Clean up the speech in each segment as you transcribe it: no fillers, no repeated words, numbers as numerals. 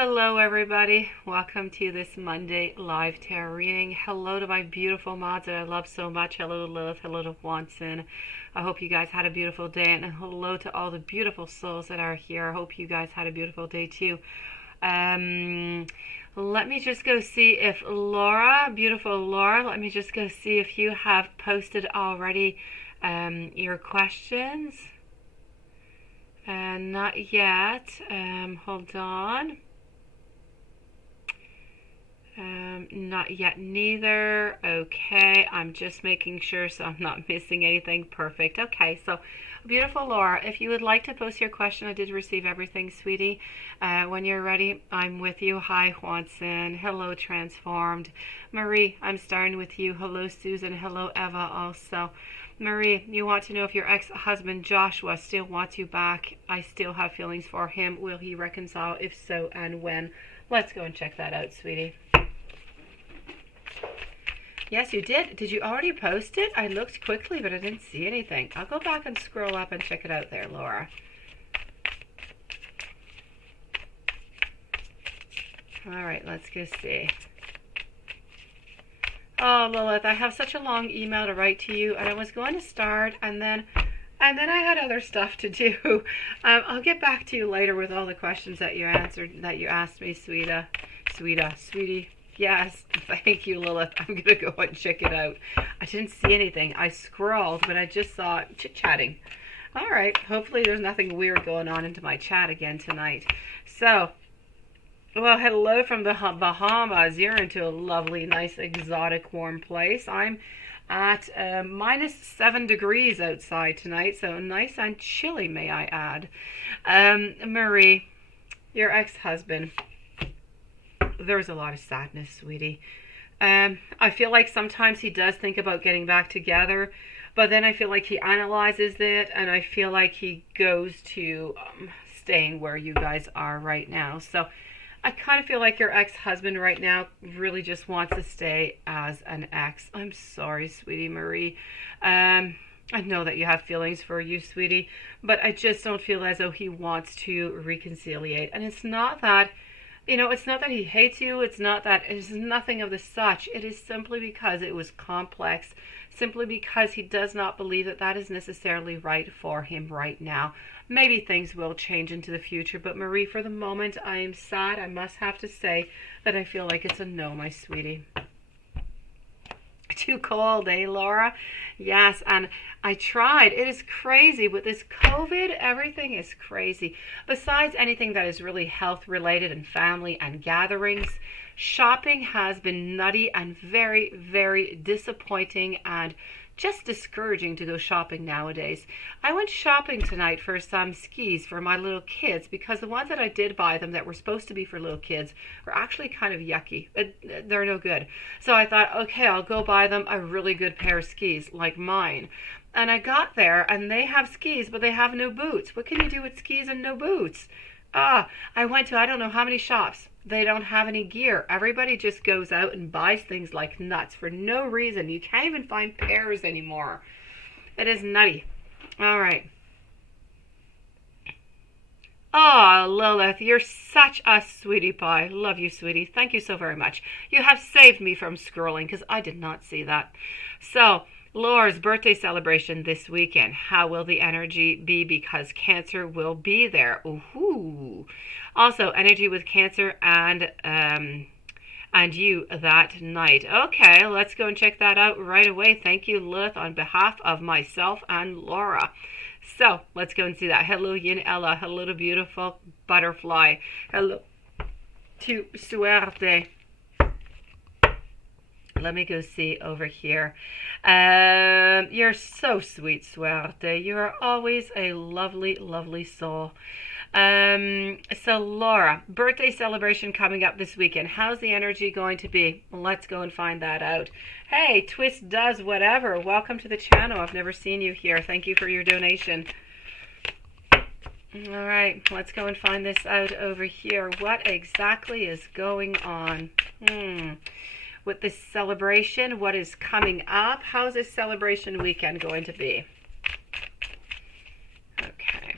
Hello, everybody. Welcome to this Monday live tarot reading. Hello to my beautiful mods that I love so much. Hello to Lilith. Hello to Watson. I hope you guys had a beautiful day, and hello to all the beautiful souls that are here. I hope you guys had a beautiful day too. Let me just go see if Laura, beautiful Laura, let me just go see if you have posted already your questions. Not yet. Hold on. Not yet neither. Okay, I'm just making sure so I'm not missing anything. Perfect. Okay, so beautiful Laura, if you would like to post your question, I did receive everything, sweetie. When you're ready, I'm with you. Hi, Juanson. Hello, Transformed. Marie, I'm starting with you. Hello, Susan. Hello, Eva also. Marie, you want to know if your ex-husband Joshua still wants you back. I still have feelings for him. Will he reconcile? If so, and when? Let's go and check that out, sweetie. Yes, you did. Did you already post it? I looked quickly, but I didn't see anything. I'll go back and scroll up and check it out there, Laura. All right, let's go see. Oh, Lilith, I have such a long email to write to you, and I was going to start, and then I had other stuff to do. I'll get back to you later with all the questions that you asked me, sweetie. Yes, thank you, Lilith. I'm gonna go and check it out. I didn't see anything. I scrolled, but I just saw chit-chatting. All right, hopefully there's nothing weird going on into my chat again tonight. So, well, hello from the Bahamas. You're into a lovely, nice, exotic, warm place. I'm at -7 degrees outside tonight, so nice and chilly, may I add. Marie, your ex-husband, there's a lot of sadness, sweetie. I feel like sometimes he does think about getting back together, but then I feel like he analyzes it, and I feel like he goes to staying where you guys are right now. So I kind of feel like your ex-husband right now really just wants to stay as an ex. I'm sorry, sweetie Marie. I know that you have feelings for you, sweetie, but I just don't feel as though he wants to reconciliate. And it's not that, it's not that he hates you. It's nothing of the such. It is simply because it was complex, simply because he does not believe that that is necessarily right for him right now. Maybe things will change into the future, but Marie, for the moment, I am sad. I must have to say that I feel like it's a no, my sweetie. Too cold, eh, Laura? Yes, and I tried. It is crazy with this COVID. Everything is crazy. Besides anything that is really health related and family and gatherings, shopping has been nutty and very, very disappointing and just discouraging to go shopping nowadays. I went shopping tonight for some skis for my little kids because the ones that I did buy them that were supposed to be for little kids were actually kind of yucky. They're no good. So I thought, okay, I'll go buy them a really good pair of skis like mine. And I got there and they have skis, but they have no boots. What can you do with skis and no boots? I went to I don't know how many shops. They don't have any gear. Everybody just goes out and buys things like nuts for no reason. You can't even find pairs anymore. It is nutty. All right. Oh, Lilith, you're such a sweetie pie. Love you, sweetie. Thank you so very much. You have saved me from scrolling because I did not see that. So, Laura's birthday celebration this weekend. How will the energy be? Because Cancer will be there. Ooh. Also, energy with Cancer and you that night. Okay, let's go and check that out right away. Thank you, Lilith, on behalf of myself and Laura. So, let's go and see that. Hello, Yin Ella. Hello to beautiful butterfly. Hello to Suerte. Let me go see over here. You're so sweet, Suerte. You are always a lovely, lovely soul. So Laura, birthday celebration coming up this weekend. How's the energy going to be? Let's go and find that out. Hey, Twist Does Whatever. Welcome to the channel. I've never seen you here. Thank you for your donation. All right, let's go and find this out over here. What exactly is going on? With this celebration, what is coming up? How's this celebration weekend going to be? Okay.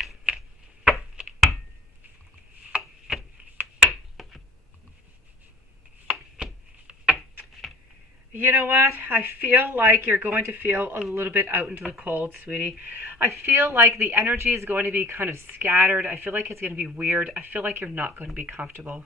you know what? I feel like you're going to feel a little bit out into the cold, sweetie. I feel like the energy is going to be kind of scattered. I feel like it's going to be weird. I feel like you're not going to be comfortable.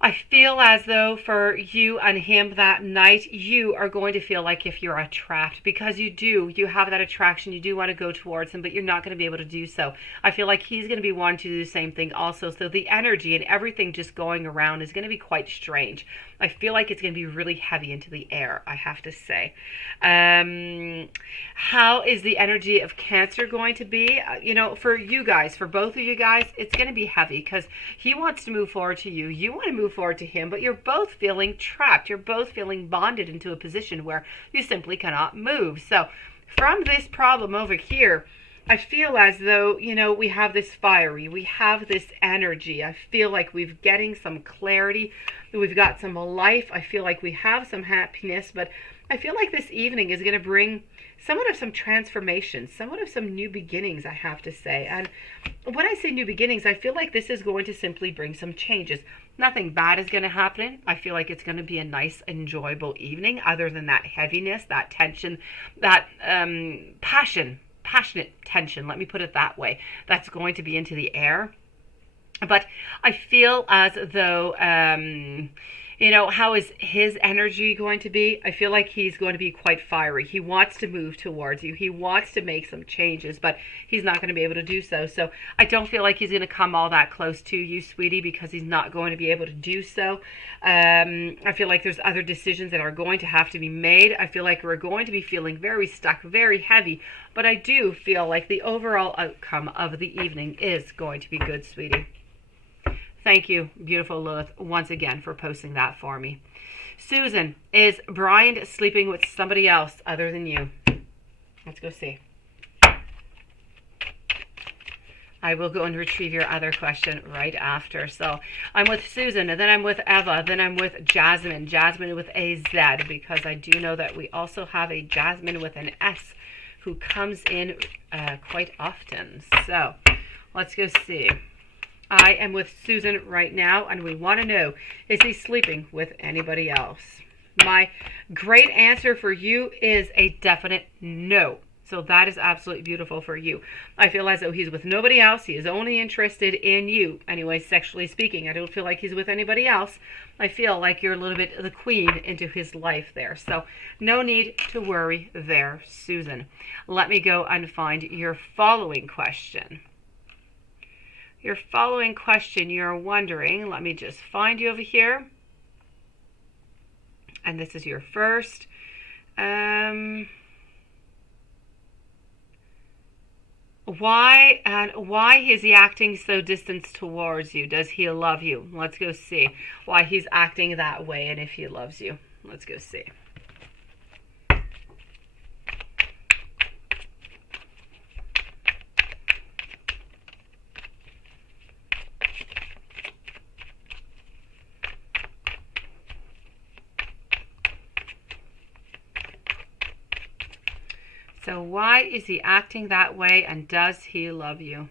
I feel as though for you and him that night, you are going to feel like if you're trapped, because you have that attraction, you do want to go towards him, but you're not going to be able to do so. I feel like he's going to be wanting to do the same thing also. So the energy and everything just going around is going to be quite strange. I feel like it's going to be really heavy into the air, I have to say. How is the energy of Cancer going to be? For you guys, for both of you guys, it's going to be heavy because he wants to move forward to you. You want to move forward to him, but you're both feeling trapped. You're both feeling bonded into a position where you simply cannot move. So from this problem over here, I feel as though, we have this fiery, we have this energy. I feel like we're getting some clarity. We've got some life. I feel like we have some happiness, but I feel like this evening is going to bring somewhat of some transformation, somewhat of some new beginnings, I have to say. And when I say new beginnings, I feel like this is going to simply bring some changes. Nothing bad is going to happen. I feel like it's going to be a nice, enjoyable evening, other than that heaviness, that tension, that passionate tension, let me put it that way, that's going to be into the air. But I feel as though, how is his energy going to be? I feel like he's going to be quite fiery. He wants to move towards you. He wants to make some changes, but he's not going to be able to do so. So I don't feel like he's going to come all that close to you, sweetie, because he's not going to be able to do so. I feel like there's other decisions that are going to have to be made. I feel like we're going to be feeling very stuck, very heavy, but I do feel like the overall outcome of the evening is going to be good, sweetie. Thank you, beautiful Lilith, once again for posting that for me. Susan, is Brian sleeping with somebody else other than you? Let's go see. I will go and retrieve your other question right after. So I'm with Susan, and then I'm with Eva, then I'm with Jasmine. Jasmine with a Z, because I do know that we also have a Jasmine with an S who comes in quite often. So let's go see. I am with Susan right now, and we want to know, is he sleeping with anybody else? My great answer for you is a definite no. So that is absolutely beautiful for you. I feel as though he's with nobody else. He is only interested in you. Anyway, sexually speaking, I don't feel like he's with anybody else. I feel like you're a little bit the queen into his life there. So no need to worry there, Susan. Let me go and find your following question. Your following question, you're wondering, let me just find you over here. And this is your first. Why is he acting so distant towards you? Does he love you? Let's go see why he's acting that way and if he loves you. Let's go see. So why is he acting that way, and does he love you?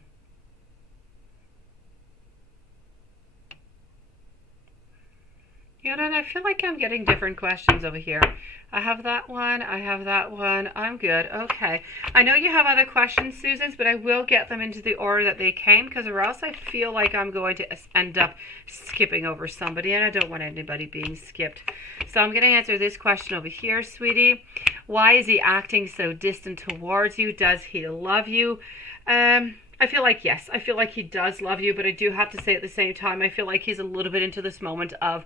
You know, I feel like I'm getting different questions over here. I have that one. I have that one. I'm good. Okay. I know you have other questions, Susan, but I will get them into the order that they came, because or else I feel like I'm going to end up skipping over somebody, and I don't want anybody being skipped. So I'm going to answer this question over here, sweetie. Why is he acting so distant towards you? Does he love you? I feel like yes. I feel like he does love you, but I do have to say at the same time, I feel like he's a little bit into this moment of...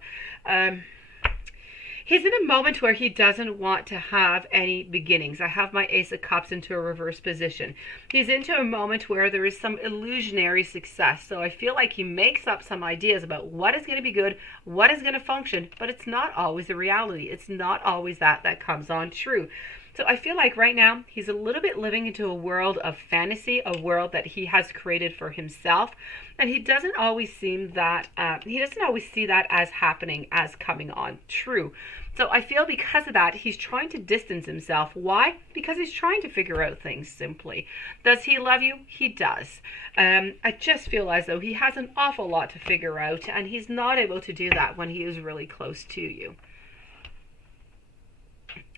he's in a moment where he doesn't want to have any beginnings. I have my Ace of Cups into a reverse position. He's into a moment where there is some illusionary success. So I feel like he makes up some ideas about what is going to be good, what is going to function, but it's not always the reality. It's not always that comes on true. So I feel like right now he's a little bit living into a world of fantasy, a world that he has created for himself, and he doesn't always seem that he doesn't always see that as happening, as coming on true. So I feel because of that, he's trying to distance himself. Why? Because he's trying to figure out things simply. Does he love you? He does. I just feel as though he has an awful lot to figure out, and he's not able to do that when he is really close to you.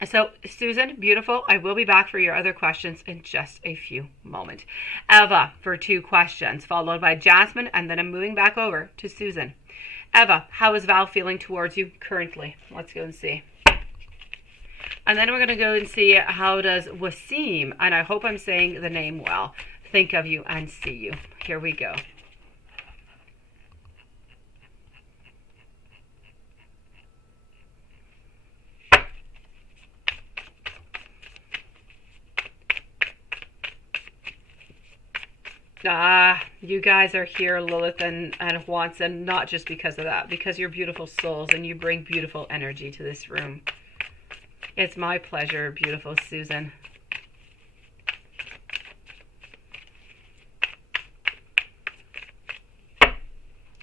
So, Susan, beautiful. I will be back for your other questions in just a few moments. Eva for 2 questions, followed by Jasmine, and then I'm moving back over to Susan. Eva, how is Val feeling towards you currently? Let's go and see. And then we're going to go and see how does Wasim, and I hope I'm saying the name well, think of you and see you. Here we go. You guys are here, Lilith and Juanson, not just because of that, because you're beautiful souls and you bring beautiful energy to this room. It's my pleasure, beautiful Susan.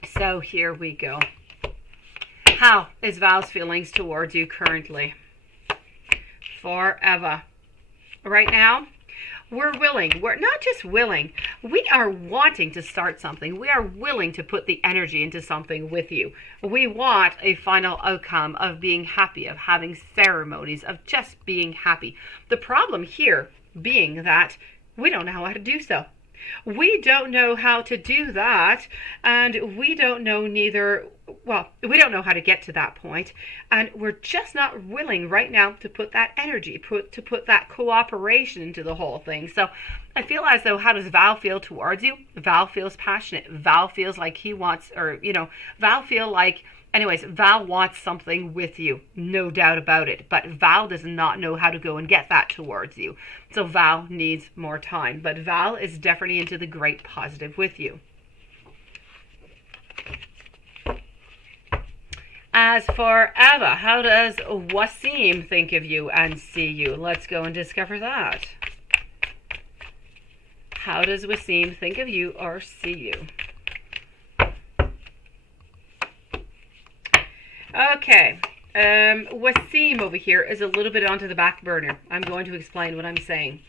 So here we go. How is Val's feelings towards you currently? For Eva. Right now, we're willing. We're not just willing. We are wanting to start something. We are willing to put the energy into something with you. We want a final outcome of being happy, of having ceremonies, of just being happy. The problem here being that we don't know how to do so. We don't know how to do that, and we don't know we don't know how to get to that point, and we're just not willing right now to put that energy, to put that cooperation into the whole thing. So I feel as though, how does Val feel towards you? Val feels passionate. Val feels like he wants, Val wants something with you, no doubt about it. But Val does not know how to go and get that towards you. So Val needs more time. But Val is definitely into the great positive with you. As for Eva, how does Wasim think of you and see you? Let's go and discover that. How does Wasim think of you or see you? Okay, Wasim over here is a little bit onto the back burner. I'm going to explain what I'm saying.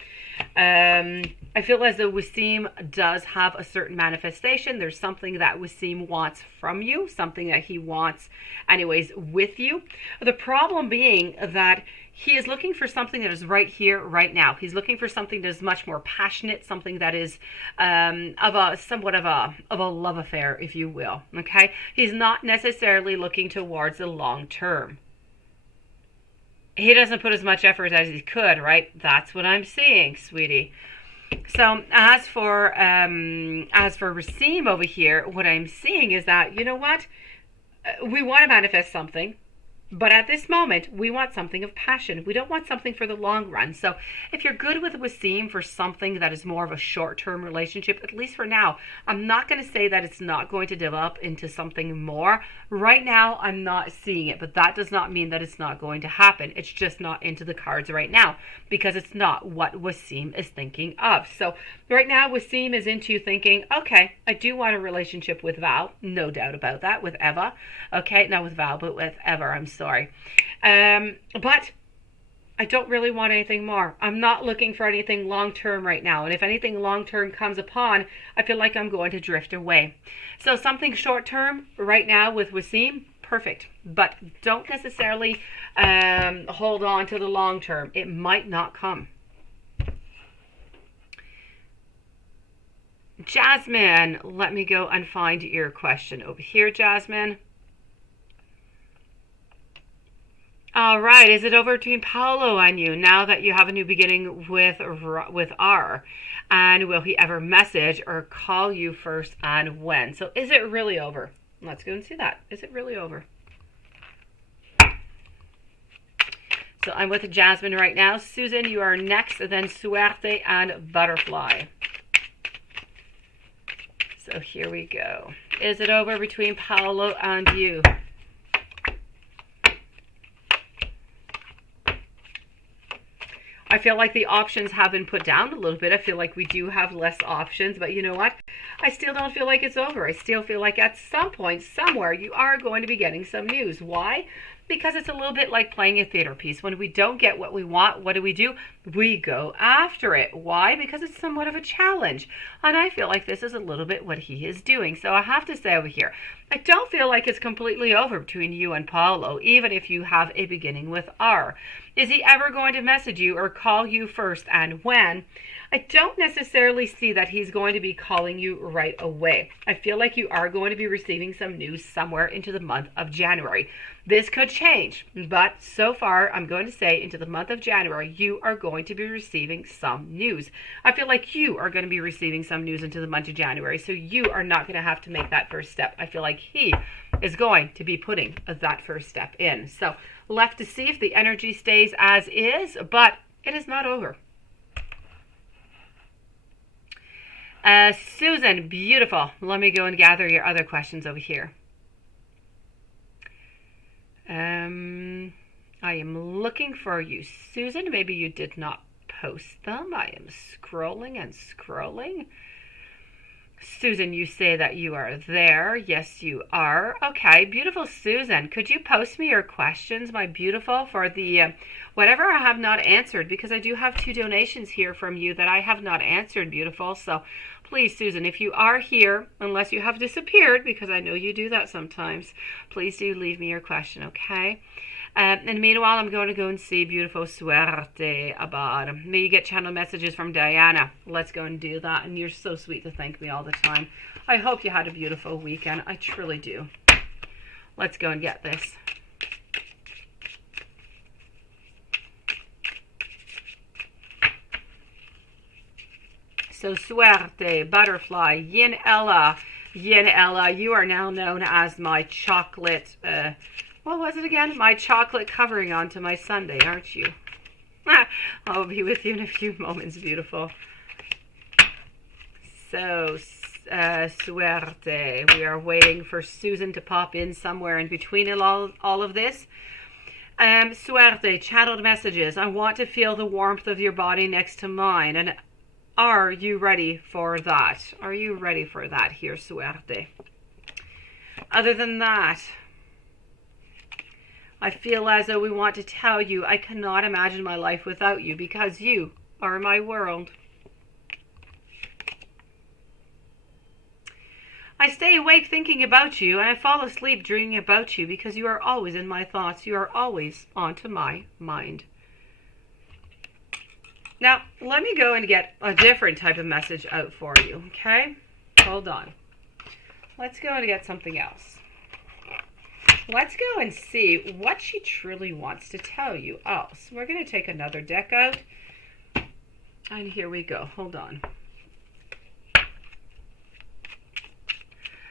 I feel as though Wasim does have a certain manifestation. There's something that Wasim wants from you, something that he wants, anyways, with you. The problem being that he is looking for something that is right here, right now. He's looking for something that is much more passionate, something that is somewhat of a love affair, if you will. Okay, he's not necessarily looking towards the long term. He doesn't put as much effort as he could, right? That's what I'm seeing, sweetie. So as for Wasim over here, what I'm seeing is that, you know what? We want to manifest something. But at this moment, we want something of passion. We don't want something for the long run. So if you're good with Wasim for something that is more of a short-term relationship, at least for now, I'm not going to say that it's not going to develop into something more. Right now, I'm not seeing it, but that does not mean that it's not going to happen. It's just not into the cards right now because it's not what Wasim is thinking of. So right now, Wasim is into thinking, okay, I do want a relationship with Val. No doubt about that. With Eva. Okay, not with Val, but with Eva. I'm sorry. But I don't really want anything more. I'm not looking for anything long-term right now. And if anything long-term comes upon, I feel like I'm going to drift away. So something short-term right now with Wasim, perfect. But don't necessarily hold on to the long-term. It might not come. Jasmine, let me go and find your question over here, Jasmine. All right, is it over between Paolo and you now that you have a new beginning with R? And will he ever message or call you first, and when? So is it really over? Let's go and see that. Is it really over? So I'm with Jasmine right now. Susan, you are next, then Suerte and Butterfly. So here we go. Is it over between Paolo and you? I feel like the options have been put down a little bit. I feel like we do have less options, but you know what? I still don't feel like it's over. I still feel like at some point, somewhere, you are going to be getting some news. Why? because it's a little bit like playing a theater piece. When we don't get what we want, what do? We go after it. Why? Because it's somewhat of a challenge. And I feel like this is a little bit what he is doing. So I have to say over here, I don't feel like it's completely over between you and Paulo, even if you have a beginning with R. Is he ever going to message you or call you first, and when? I don't necessarily see that he's going to be calling you right away. I feel like you are going to be receiving some news somewhere into the month of January. This could change, but so far I'm going to say into the month of January, you are going to be receiving some news. I feel like you are going to be receiving some news into the month of January, so you are not going to have to make that first step. I feel like he is going to be putting that first step in. So left to see if the energy stays as is, but it is not over. Susan, beautiful. Let me go and gather your other questions over here. I am looking for you, Susan. Maybe you did not post them. I am scrolling and scrolling. Susan, you say that you are there. Yes, you are. Okay, beautiful Susan. Could you post me your questions, my beautiful, for the whatever I have not answered? Because I do have 2 donations here from you that I have not answered, beautiful. So please, Susan, if you are here, unless you have disappeared, because I know you do that sometimes, please do leave me your question, okay? And meanwhile, I'm going to go and see beautiful Suerte Abad. May you get channel messages from Diana. Let's go and do that. And you're so sweet to thank me all the time. I hope you had a beautiful weekend. I truly do. Let's go and get this. So Suerte, Butterfly, Yin Ella. Yin Ella, you are now known as my chocolate... what was it again? My chocolate covering onto my sundae, aren't you? I'll be with you in a few moments, beautiful. So, Suerte. We are waiting for Susan to pop in somewhere in between all of this. Suerte, channeled messages. I want to feel the warmth of your body next to mine. And are you ready for that? Are you ready for that here, Suerte? Other than that, I feel as though we want to tell you I cannot imagine my life without you because you are my world. I stay awake thinking about you and I fall asleep dreaming about you because you are always in my thoughts. You are always onto my mind. Now, let me go and get a different type of message out for you, okay? Hold on. Let's go and get something else. Let's go and see what she truly wants to tell you. Oh, so we're going to take another deck out. And here we go. Hold on.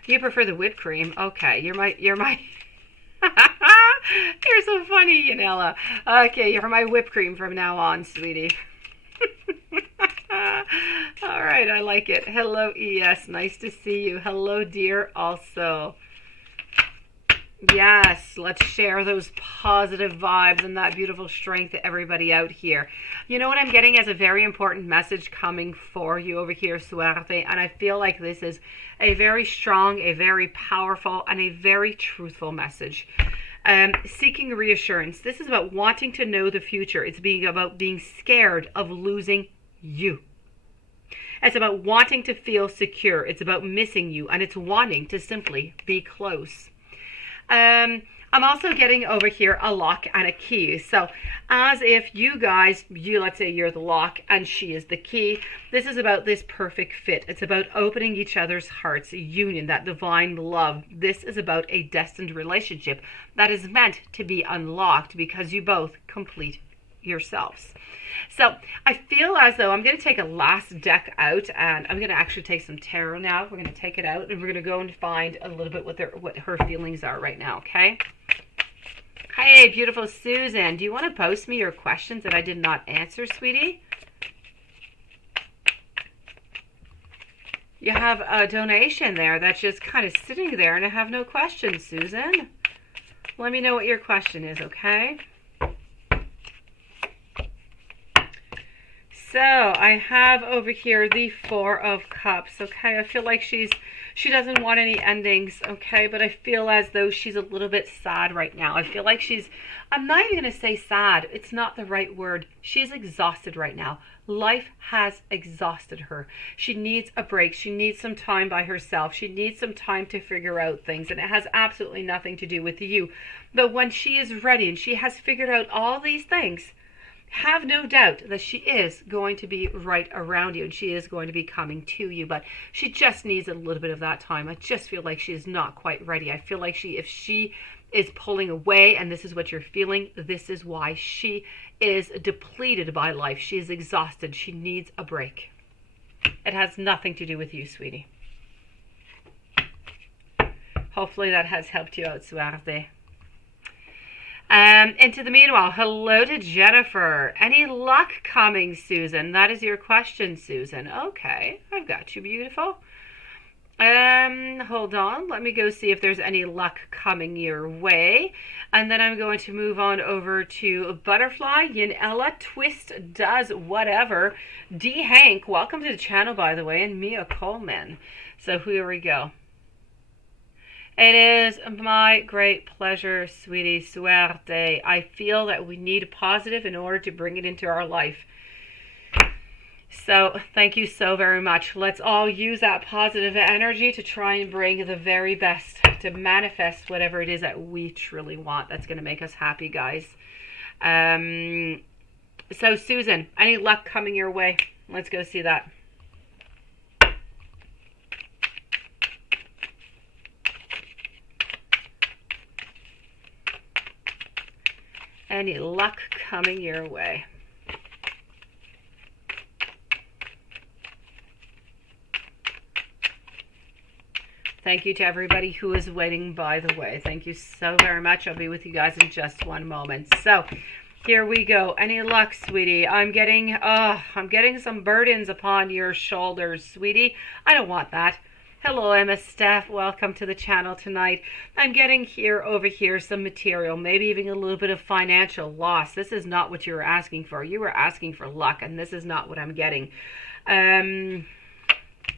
You prefer the whipped cream? Okay, you're my you're so funny, Yanela. Okay, you're my whipped cream from now on, sweetie. All right, I like it. Hello, ES. Nice to see you. Hello, dear, also. Yes, let's share those positive vibes and that beautiful strength to everybody out here. You know what I'm getting as a very important message coming for you over here, Suerte, and I feel like this is a very strong, a very powerful, and a very truthful message. Seeking reassurance. This is about wanting to know the future. It's about being scared of losing you. It's about wanting to feel secure. It's about missing you, and it's wanting to simply be close. I'm also getting over here a lock and a key. So as if you guys, let's say you're the lock and she is the key. This is about this perfect fit. It's about opening each other's hearts, union, that divine love. This is about a destined relationship that is meant to be unlocked because you both complete yourselves. So I feel as though I'm going to take a last deck out, and I'm going to actually take some tarot now. We're going to take it out, and we're going to go and find a little bit what her feelings are right now, okay? Hey, beautiful Susan. Do you want to post me your questions that I did not answer, sweetie? You have a donation there that's just kind of sitting there, and I have no questions, Susan. Let me know what your question is, okay? So I have over here the Four of Cups. Okay, I feel like she's She doesn't want any endings, okay? But I feel as though she's a little bit sad right now. I feel like I'm not even going to say sad. It's not the right word. She's exhausted right now. Life has exhausted her. She needs a break. She needs some time by herself. She needs some time to figure out things. And it has absolutely nothing to do with you. But when she is ready and she has figured out all these things, have no doubt that she is going to be right around you and she is going to be coming to you, but she just needs a little bit of that time. I just feel like she is not quite ready. I feel like if she is pulling away, and this is what you're feeling, this is why she is depleted by life. She is exhausted. She needs a break. It has nothing to do with you, sweetie. Hopefully that has helped you out, Suarte. Into the meanwhile, hello to Jennifer. Any luck coming, Susan? That is your question, Susan. Okay, I've got you, beautiful. Hold on. Let me go see if there's any luck coming your way. And then I'm going to move on over to Butterfly, Yin Ella, Twist Does Whatever. D. Hank, welcome to the channel, by the way, and Mia Coleman. So here we go. It is my great pleasure, sweetie. Suerte. I feel that we need a positive in order to bring it into our life. So thank you so very much. Let's all use that positive energy to try and bring the very best, to manifest whatever it is that we truly want. That's going to make us happy, guys. So Susan, any luck coming your way? Let's go see that. Any luck coming your way? Thank you to everybody who is waiting, by the way. Thank you so very much. I'll be with you guys in just one moment. So here we go. Any luck, sweetie? I'm getting some burdens upon your shoulders, sweetie. I don't want that. Hello, Emma Steph. Welcome to the channel tonight. I'm getting over here some material, maybe even a little bit of financial loss. This is not what you were asking for. You were asking for luck, and this is not what I'm getting.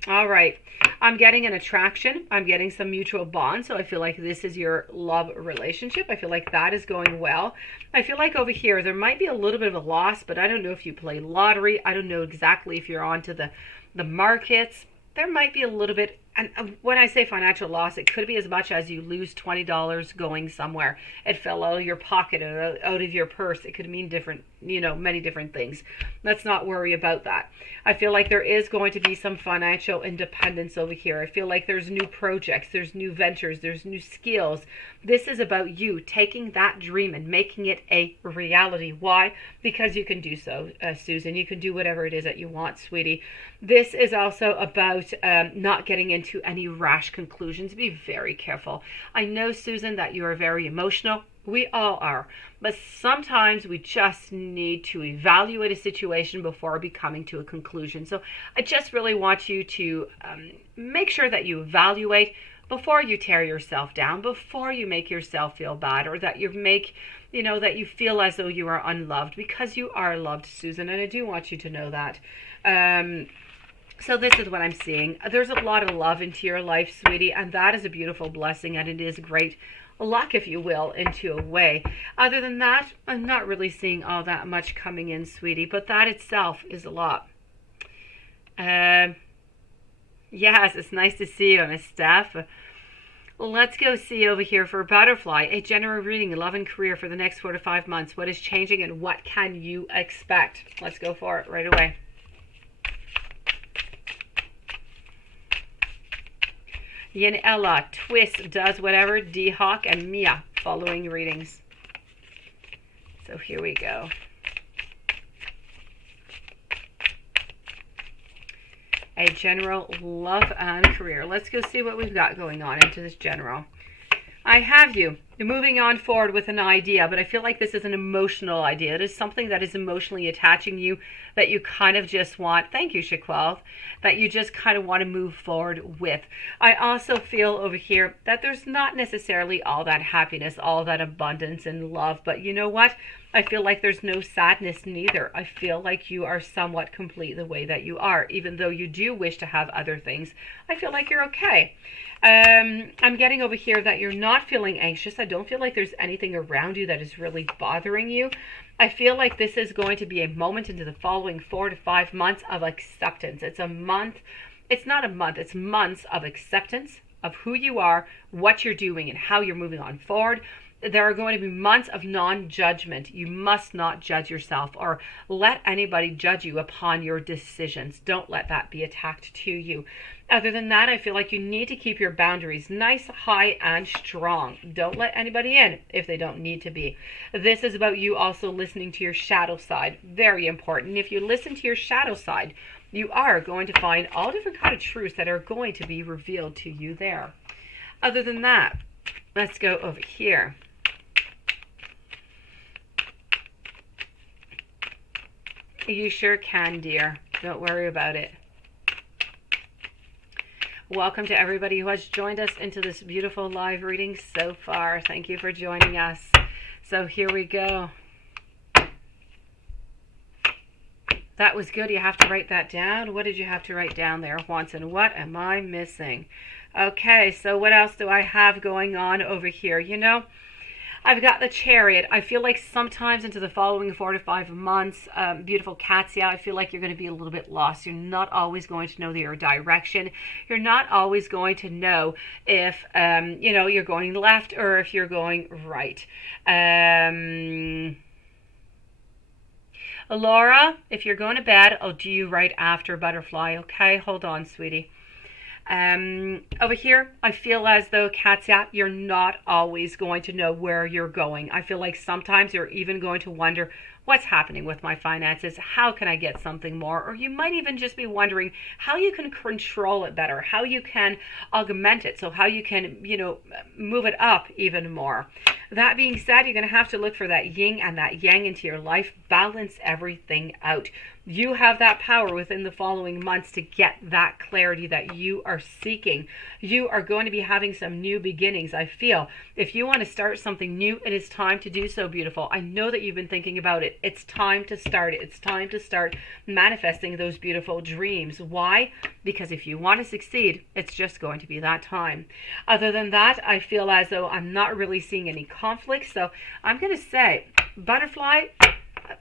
All right. I'm getting an attraction. I'm getting some mutual bond. So I feel like this is your love relationship. I feel like that is going well. I feel like over here, there might be a little bit of a loss, but I don't know if you play lottery. I don't know exactly if you're onto the markets. There might be a little bit, and when I say financial loss, it could be as much as you lose $20 going somewhere. It fell out of your pocket, out of your purse. It could mean different, many different things. Let's not worry about that. I feel like there is going to be some financial independence over here. I feel like there's new projects, there's new ventures, there's new skills. This is about you taking that dream and making it a reality. Why? Because you can do so, Susan. You can do whatever it is that you want, sweetie. This is also about not getting into any rash conclusions. Be very careful. I know, Susan, that you are very emotional. We all are. But sometimes we just need to evaluate a situation before coming to a conclusion. So I just really want you to make sure that you evaluate before you tear yourself down, before you make yourself feel bad, or that that you feel as though you are unloved, because you are loved, Susan, and I do want you to know that. So this is what I'm seeing. There's a lot of love into your life, sweetie, and that is a beautiful blessing, and it is great luck, if you will, into a way. Other than that, I'm not really seeing all that much coming in, sweetie, but that itself is a lot. Yes, it's nice to see you, Miss Steph. Let's go see over here for Butterfly, a general reading, love and career for the next 4 to 5 months. What is changing and what can you expect? Let's go for it right away. Yin Ella, Twist Does Whatever, D Hawk, and Mia following readings. So here we go. A general love and career. Let's go see what we've got going on into this general. I have you moving on forward with an idea, but I feel like this is an emotional idea. It is something that is emotionally attaching you, that you kind of just want, thank you, Shaquel, that you just kind of want to move forward with. I also feel over here that there's not necessarily all that happiness, all that abundance and love, but you know what? I feel like there's no sadness neither. I feel like you are somewhat complete the way that you are, even though you do wish to have other things. I feel like you're okay. I'm getting over here that you're not feeling anxious. I don't feel like there's anything around you that is really bothering you. I feel like this is going to be a moment into the following 4 to 5 months of acceptance. It's a month. It's not a month. It's months of acceptance of who you are, what you're doing, and how you're moving on forward. There are going to be months of non-judgment. You must not judge yourself or let anybody judge you upon your decisions. Don't let that be attacked to you. Other than that, I feel like you need to keep your boundaries nice, high, and strong. Don't let anybody in if they don't need to be. This is about you also listening to your shadow side. Very important. If you listen to your shadow side, you are going to find all different kind of truths that are going to be revealed to you there. Other than that, let's go over here. You sure can, dear. Don't worry about it. Welcome to everybody who has joined us into this beautiful live reading so far. Thank you for joining us. So here we go. That was good. You have to write that down. What did you have to write down there, Juanson? What am I missing? Okay, so what else do I have going on over here? You know, I've got the Chariot. I feel like sometimes into the following 4 to 5 months, beautiful Katya, I feel like you're going to be a little bit lost. You're not always going to know your direction. You're not always going to know if, you know, you're going left or if you're going right. Laura, if you're going to bed, I'll do you right after Butterfly, okay? Hold on, sweetie. Over here, I feel as though, Katya, you're not always going to know where you're going. I feel like sometimes you're even going to wonder, what's happening with my finances? How can I get something more? Or you might even just be wondering how you can control it better, how you can augment it, so how you can, you know, move it up even more. That being said, you're going to have to look for that yin and that yang into your life, balance everything out. You have that power within the following months to get that clarity that you are seeking. You are going to be having some new beginnings, I feel. If you want to start something new, it is time to do so, beautiful. I know that you've been thinking about it. It's time to start it. It's time to start manifesting those beautiful dreams. Why? Because if you want to succeed, it's just going to be that time. Other than that, I feel as though I'm not really seeing any conflict. So I'm going to say, Butterfly,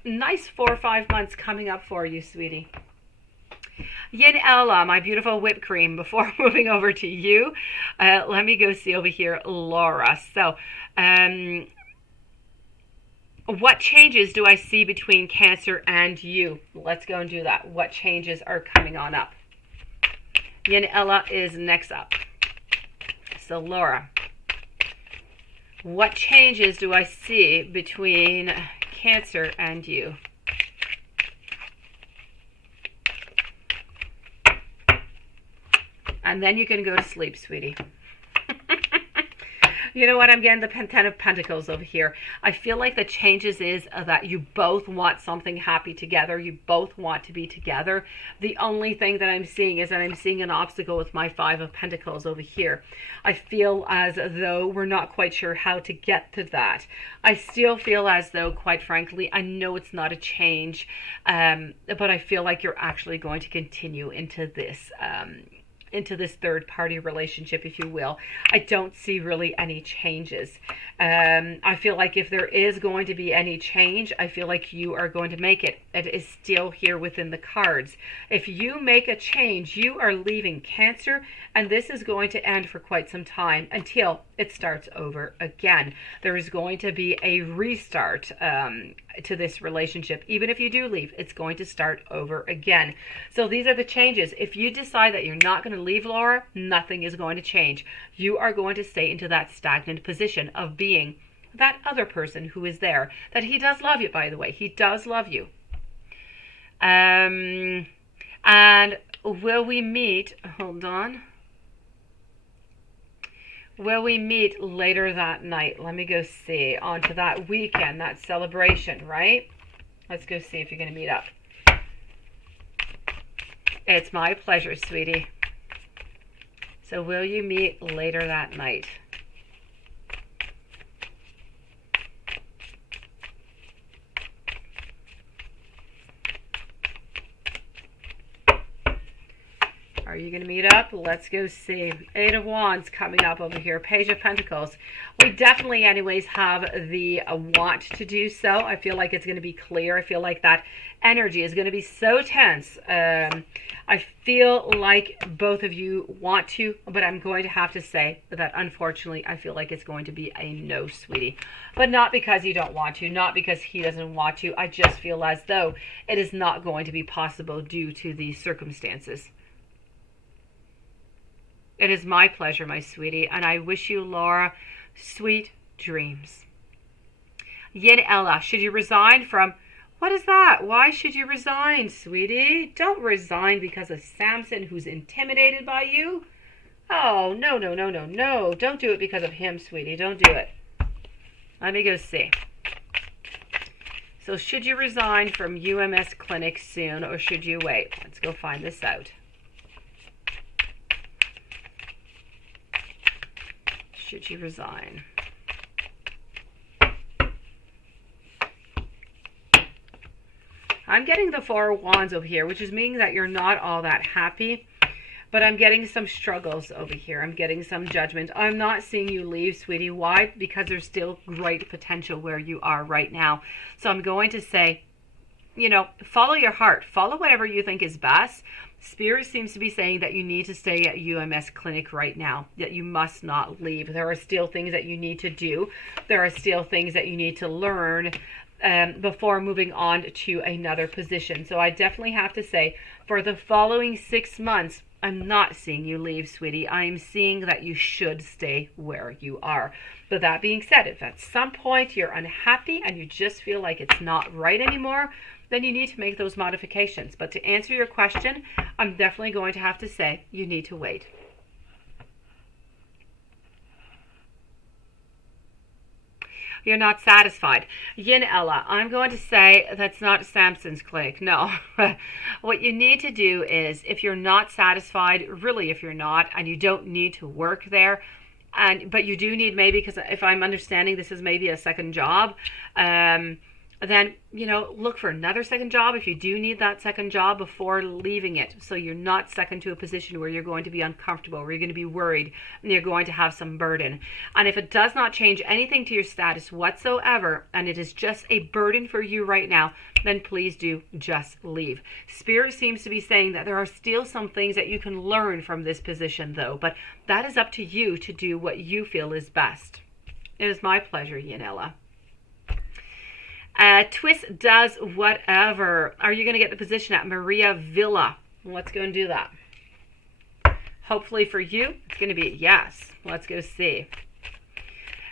nice 4 or 5 months coming up for you, sweetie. Yin Ella, my beautiful whipped cream. Before moving over to you, let me go see over here, Laura. So, what changes do I see between Cancer and you? Let's go and do that. What changes are coming on up? Yin Ella is next up. So, Laura, what changes do I see between Cancer and you? And then you can go to sleep, sweetie. You know what? I'm getting the Ten of Pentacles over here. I feel like the changes is that you both want something happy together. You both want to be together. The only thing that I'm seeing is that I'm seeing an obstacle with my Five of Pentacles over here. I feel as though we're not quite sure how to get to that. I still feel as though, quite frankly, I know it's not a change, but I feel like you're actually going to continue into this third party relationship, if you will. I don't see really any changes. I feel like if there is going to be any change, I feel like you are going to make it. It is still here within the cards. If you make a change, you are leaving Cancer, and this is going to end for quite some time until it starts over again. There is going to be a restart to this relationship. Even if you do leave, it's going to start over again. So these are the changes. If you decide that you're not going to leave, Laura, nothing is going to change. You are going to stay into that stagnant position of being that other person who is there. That he does love you, by the way. He does love you. And will we meet? Hold on. Will we meet later that night? Let me go see. On to that weekend, that celebration, right? Let's go see if you're going to meet up. It's my pleasure, sweetie. So will you meet later that night? Are you going to meet up? Let's go see. Eight of Wands coming up over here. Page of Pentacles. We definitely anyways have the want to do so. I feel like it's going to be clear. I feel like that energy is going to be so tense. I feel like both of you want to, but I'm going to have to say that unfortunately I feel like it's going to be a no, sweetie. But not because you don't want to, not because he doesn't want to. I just feel as though it is not going to be possible due to the circumstances. It is my pleasure, my sweetie, and I wish you, Laura, sweet dreams. Yin Ella, should you resign from... What is that? Why should you resign, sweetie? Don't resign because of Samson, who's intimidated by you. Oh, no, no, no, no, no. Don't do it because of him, sweetie. Don't do it. Let me go see. So should you resign from UMS Clinic soon, or should you wait? Let's go find this out. Should you resign? I'm getting the Four of Wands over here, which is meaning that you're not all that happy, but I'm getting some struggles over here. I'm getting some judgment. I'm not seeing you leave, sweetie. Why? Because there's still great potential where you are right now. So I'm going to say, you know, follow your heart. Follow whatever you think is best. Spirit seems to be saying that you need to stay at UMS Clinic right now, that you must not leave. There are still things that you need to do. There are still things that you need to learn before moving on to another position. So I definitely have to say, for the following 6 months, I'm not seeing you leave, sweetie. I'm seeing that you should stay where you are. But that being said, if at some point you're unhappy and you just feel like it's not right anymore, then you need to make those modifications. But to answer your question, I'm definitely going to have to say you need to wait. You're not satisfied. Yin Ella, I'm going to say that's not Samson's clinic. No. What you need to do is, if you're not satisfied, really if you're not, and you don't need to work there, but you do need, maybe, because if I'm understanding this is maybe a second job, then, you know, look for another second job if you do need that second job before leaving it. So you're not stuck into a position where you're going to be uncomfortable, where you're going to be worried, and you're going to have some burden. And if it does not change anything to your status whatsoever, and it is just a burden for you right now, then please do just leave. Spirit seems to be saying that there are still some things that you can learn from this position, though, but that is up to you to do what you feel is best. It is my pleasure, Yanela. Twist does whatever. Are you going to get the position at Maria Villa? Let's go and do that. Hopefully for you, it's going to be a yes. Let's go see.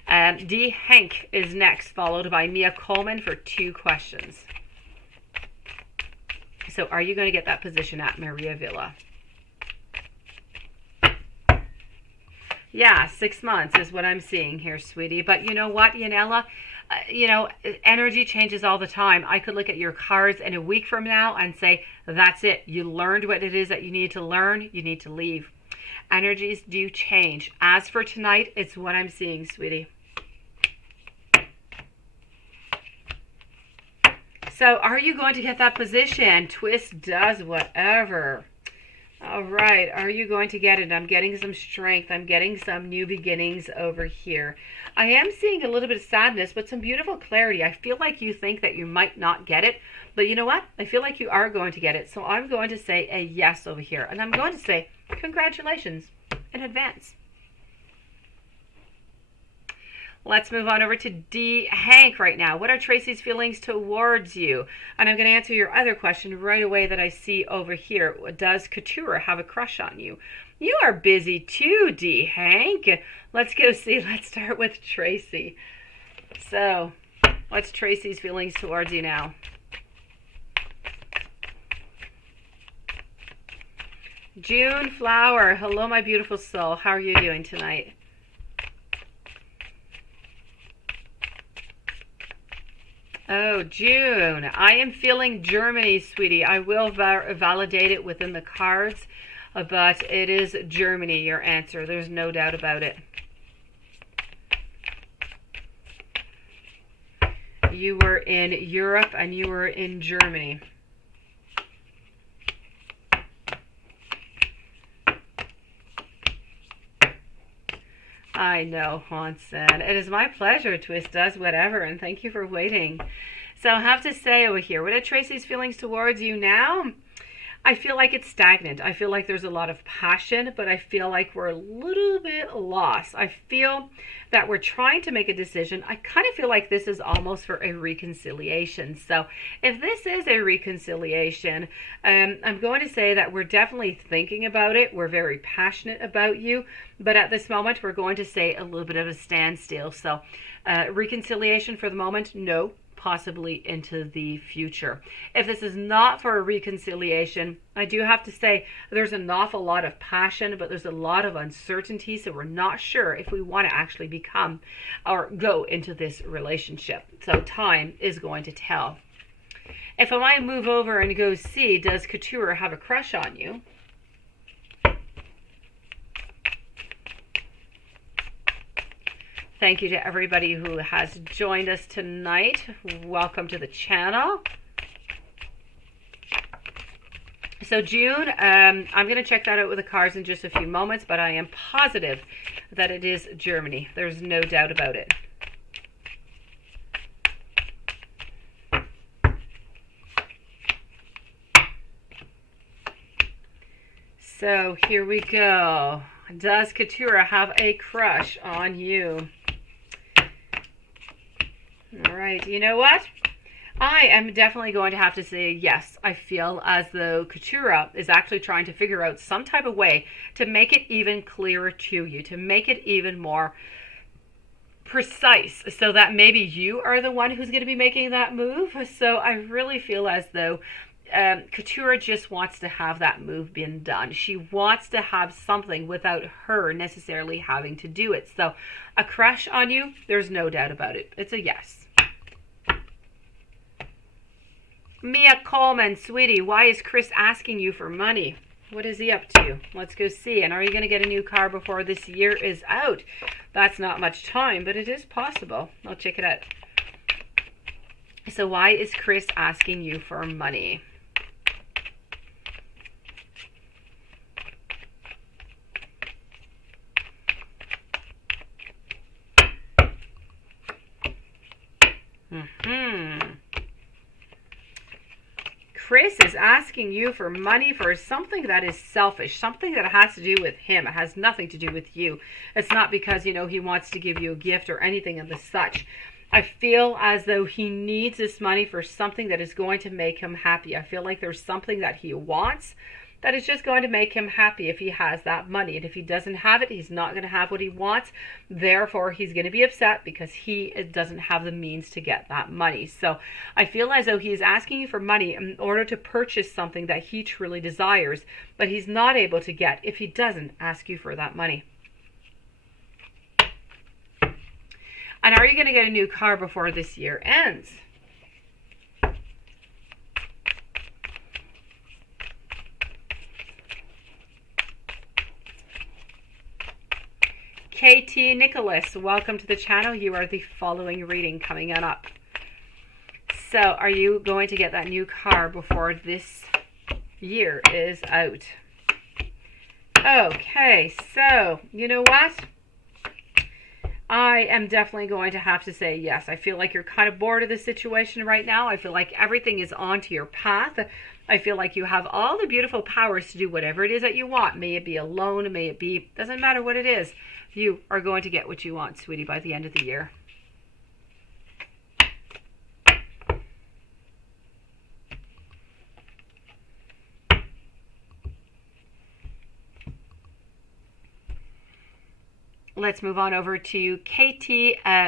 D. Hank is next, followed by Mia Coleman for 2 questions. So are you going to get that position at Maria Villa? Yeah, 6 months is what I'm seeing here, sweetie. But you know what, Yanela? You know, energy changes all the time. I could look at your cards in a week from now and say, that's it. You learned what it is that you need to learn. You need to leave. Energies do change. As for tonight, it's what I'm seeing, sweetie. So are you going to get that position? Twist does whatever. All right, are you going to get it? I'm getting some strength. I'm getting some new beginnings over here. I am seeing a little bit of sadness, but some beautiful clarity. I feel like you think that you might not get it, but you know what? I feel like you are going to get it. So I'm going to say a yes over here, and I'm going to say congratulations in advance. Let's move on over to D. Hank right now. What are Tracy's feelings towards you? And I'm going to answer your other question right away that I see over here. Does Couture have a crush on you? You are busy too, D. Hank. Let's go see. Let's start with Tracy. So, what's Tracy's feelings towards you now? June Flower. Hello, my beautiful soul. How are you doing tonight? Oh, June. I am feeling Germany, sweetie. I will validate it within the cards, but it is Germany, your answer. There's no doubt about it. You were in Europe and you were in Germany. I know, Hansen. It is my pleasure, Twist does whatever, and thank you for waiting. So I have to say over here, what are Tracy's feelings towards you now? I feel like it's stagnant. I feel like there's a lot of passion, but I feel like we're a little bit lost. I feel that we're trying to make a decision. I kind of feel like this is almost for a reconciliation. So if this is a reconciliation, I'm going to say that we're definitely thinking about it. We're very passionate about you, but at this moment, we're going to say a little bit of a standstill. So reconciliation for the moment, no. Possibly into the future. If this is not for a reconciliation, I do have to say there's an awful lot of passion, but there's a lot of uncertainty, so we're not sure if we want to actually become or go into this relationship. So time is going to tell. If I might move over and go see, does Couture have a crush on you? Thank you to everybody who has joined us tonight. Welcome to the channel. So June, I'm going to check that out with the cards in just a few moments, but I am positive that it is Germany. There's no doubt about it. So here we go. Does Couture have a crush on you? All right, you know what? I am definitely going to have to say yes. I feel as though Couture is actually trying to figure out some type of way to make it even clearer to you, to make it even more precise, so that maybe you are the one who's going to be making that move. So I really feel as though Couture just wants to have that move being done. She wants to have something without her necessarily having to do it. So a crush on you, there's no doubt about it. It's a yes. Mia Coleman, sweetie, why is Chris asking you for money? What is he up to? Let's go see. And are you going to get a new car before this year is out? That's not much time, but it is possible. I'll check it out. So why is Chris asking you for money? Chris is asking you for money for something that is selfish, something that has to do with him. It has nothing to do with you. It's not because, you know, he wants to give you a gift or anything of the such. I feel as though he needs this money for something that is going to make him happy. I feel like there's something that he wants that is just going to make him happy if he has that money. And if he doesn't have it, he's not going to have what he wants. Therefore, he's going to be upset because he doesn't have the means to get that money. So I feel as though he is asking you for money in order to purchase something that he truly desires, but he's not able to get if he doesn't ask you for that money. And are you going to get a new car before this year ends? KT Nicholas, welcome to the channel. You are the following reading coming on up. So, are you going to get that new car before this year is out? Okay, so, you know what? I am definitely going to have to say yes. I feel like you're kind of bored of the situation right now. I feel like everything is onto your path. I feel like you have all the beautiful powers to do whatever it is that you want. May it be a loan, may it be, doesn't matter what it is. You are going to get what you want, sweetie, by the end of the year. Let's move on over to KT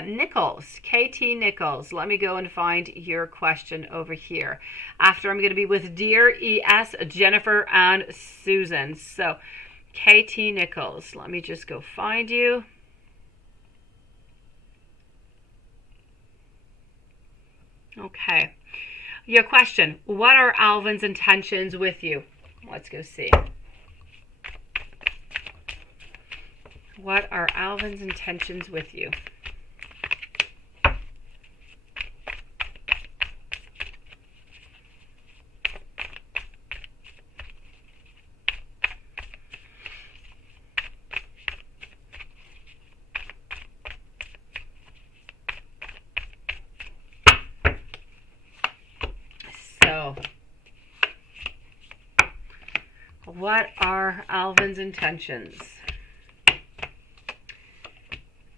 Nichols. KT Nichols, let me go and find your question over here. After I'm going to be with Dear ES, Jennifer, and Susan. So, KT Nichols, let me just go find you. Okay. Your question, what are Alvin's intentions with you? Let's go see. What are Alvin's intentions with you? So, what are Alvin's intentions?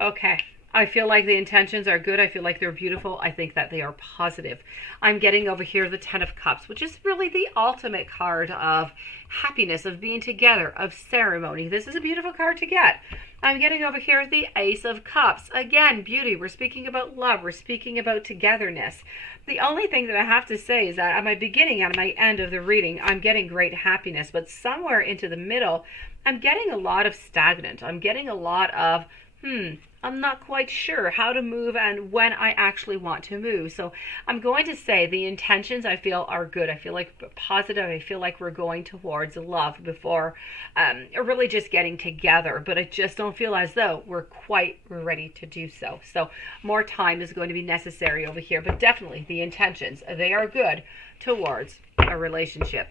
Okay. I feel like the intentions are good. I feel like they're beautiful. I think that they are positive. I'm getting over here the Ten of Cups, which is really the ultimate card of happiness, of being together, of ceremony. This is a beautiful card to get. I'm getting over here the Ace of Cups. Again, beauty. We're speaking about love. We're speaking about togetherness. The only thing that I have to say is that at my beginning and at my end of the reading, I'm getting great happiness. But somewhere into the middle, I'm getting a lot of stagnant. I'm getting a lot of, I'm not quite sure how to move and when I actually want to move. So I'm going to say the intentions I feel are good. I feel like positive. I feel like we're going towards love before really just getting together. But I just don't feel as though we're quite ready to do so. So more time is going to be necessary over here. But definitely the intentions, they are good towards a relationship.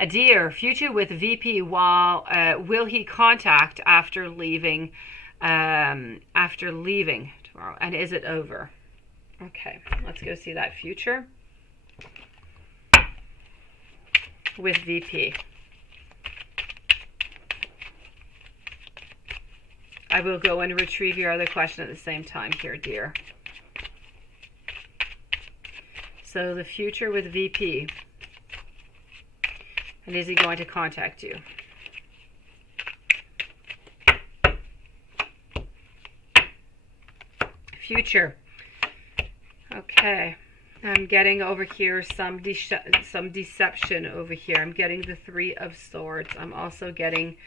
A dear, future with VP, while will he contact after leaving tomorrow? And is it over? Okay, let's go see that future with VP. I will go and retrieve your other question at the same time here, dear. So the future with VP. And is he going to contact you? Future. Okay. I'm getting over here some deception over here. I'm getting the Three of Swords. I'm also getting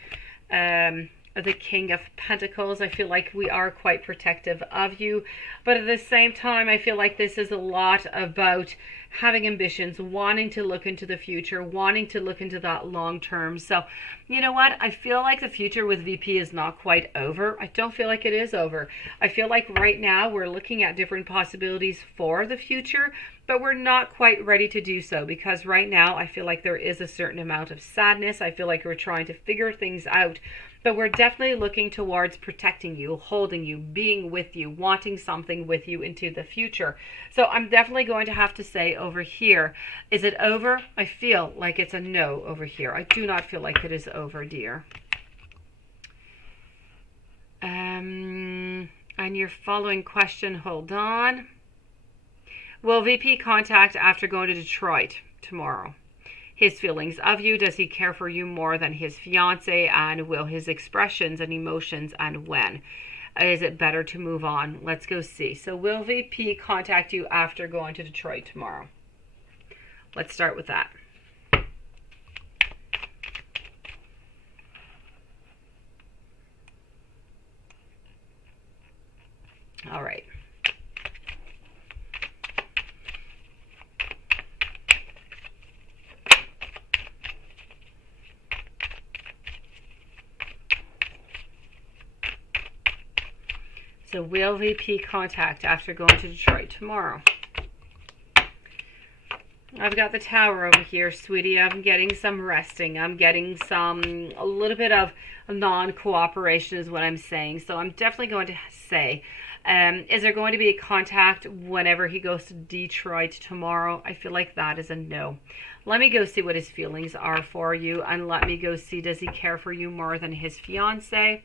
the King of Pentacles. I feel like we are quite protective of you. But at the same time, I feel like this is a lot about having ambitions, wanting to look into the future, wanting to look into that long term. So, you know what? I feel like the future with VP is not quite over. I don't feel like it is over. I feel like right now we're looking at different possibilities for the future, but we're not quite ready to do so because right now I feel like there is a certain amount of sadness. I feel like we're trying to figure things out. But we're definitely looking towards protecting you, holding you, being with you, wanting something with you into the future. So I'm definitely going to have to say over here, is it over? I feel like it's a no over here. I do not feel like it is over, dear. And your following question, hold on. Will VP contact after going to Detroit tomorrow? His feelings of you, does he care for you more than his fiance, and will his expressions and emotions, and when? Is it better to move on? Let's go see. So will VP contact you after going to Detroit tomorrow? Let's start with that. All right. So will VP contact after going to Detroit tomorrow? I've got the Tower over here, sweetie. I'm getting some resting. I'm getting a little bit of non-cooperation is what I'm saying. So I'm definitely going to say, is there going to be a contact whenever he goes to Detroit tomorrow? I feel like that is a no. Let me go see what his feelings are for you, and let me go see, does he care for you more than his fiance?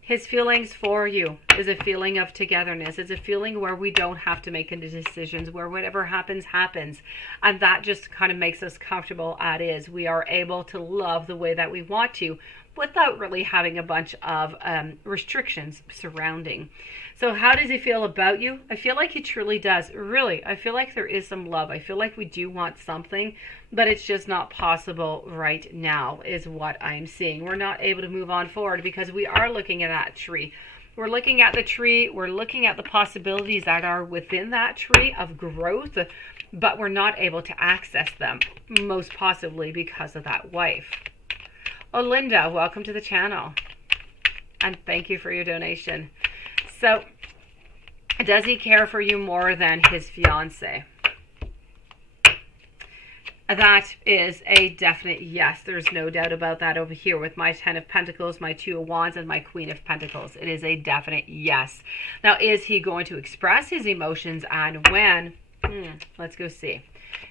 His feelings for you is a feeling of togetherness. It's a feeling where we don't have to make any decisions, where whatever happens, happens. And that just kind of makes us comfortable as is. We are able to love the way that we want to. without really having a bunch of restrictions surrounding. So how does he feel about you? I feel like he truly does. Really, I feel like there is some love. I feel like we do want something, but it's just not possible right now is what I'm seeing. We're not able to move on forward because we are looking at that tree. We're looking at the tree. We're looking at the possibilities that are within that tree of growth, but we're not able to access them, most possibly because of that wife. Oh, Linda, welcome to the channel. And thank you for your donation. So, does he care for you more than his fiance? That is a definite yes. There's no doubt about that over here with my 10 of Pentacles, my 2 of Wands, and my Queen of Pentacles. It is a definite yes. Now, is he going to express his emotions and when? Let's go see.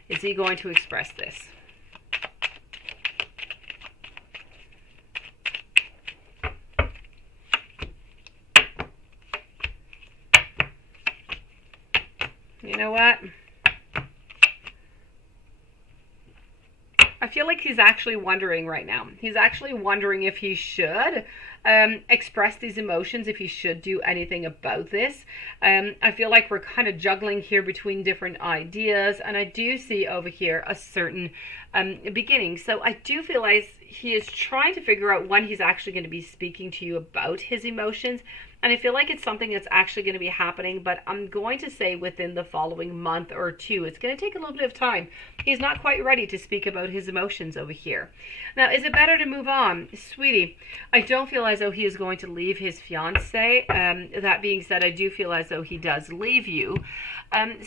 Is he going to express this? You know what? I feel like he's actually wondering right now. He's actually wondering if he should express these emotions, if he should do anything about this. I feel like we're kind of juggling here between different ideas, and I do see over here a certain beginning. So I do feel like he is trying to figure out when he's actually going to be speaking to you about his emotions. And I feel like it's something that's actually going to be happening, but I'm going to say within the following month or two. It's going to take a little bit of time. He's not quite ready to speak about his emotions over here. Now, is it better to move on? Sweetie, I don't feel as though he is going to leave his fiance. That being said, I do feel as though he does leave you.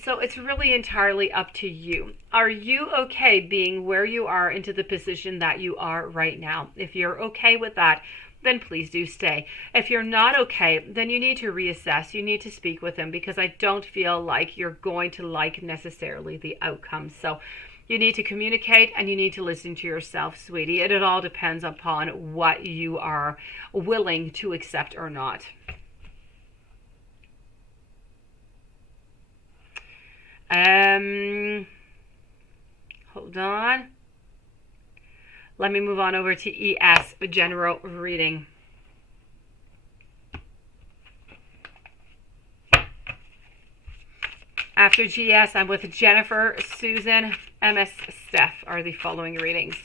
So it's really entirely up to you. Are you okay being where you are into the position that you are right now? If you're okay with that, then please do stay. If you're not okay, then you need to reassess. You need to speak with him because I don't feel like you're going to like necessarily the outcome. So you need to communicate and you need to listen to yourself, sweetie. It all depends upon what you are willing to accept or not. Hold on. Let me move on over to ES, a general reading. After GS, I'm with Jennifer, Susan, MS, Steph are the following readings.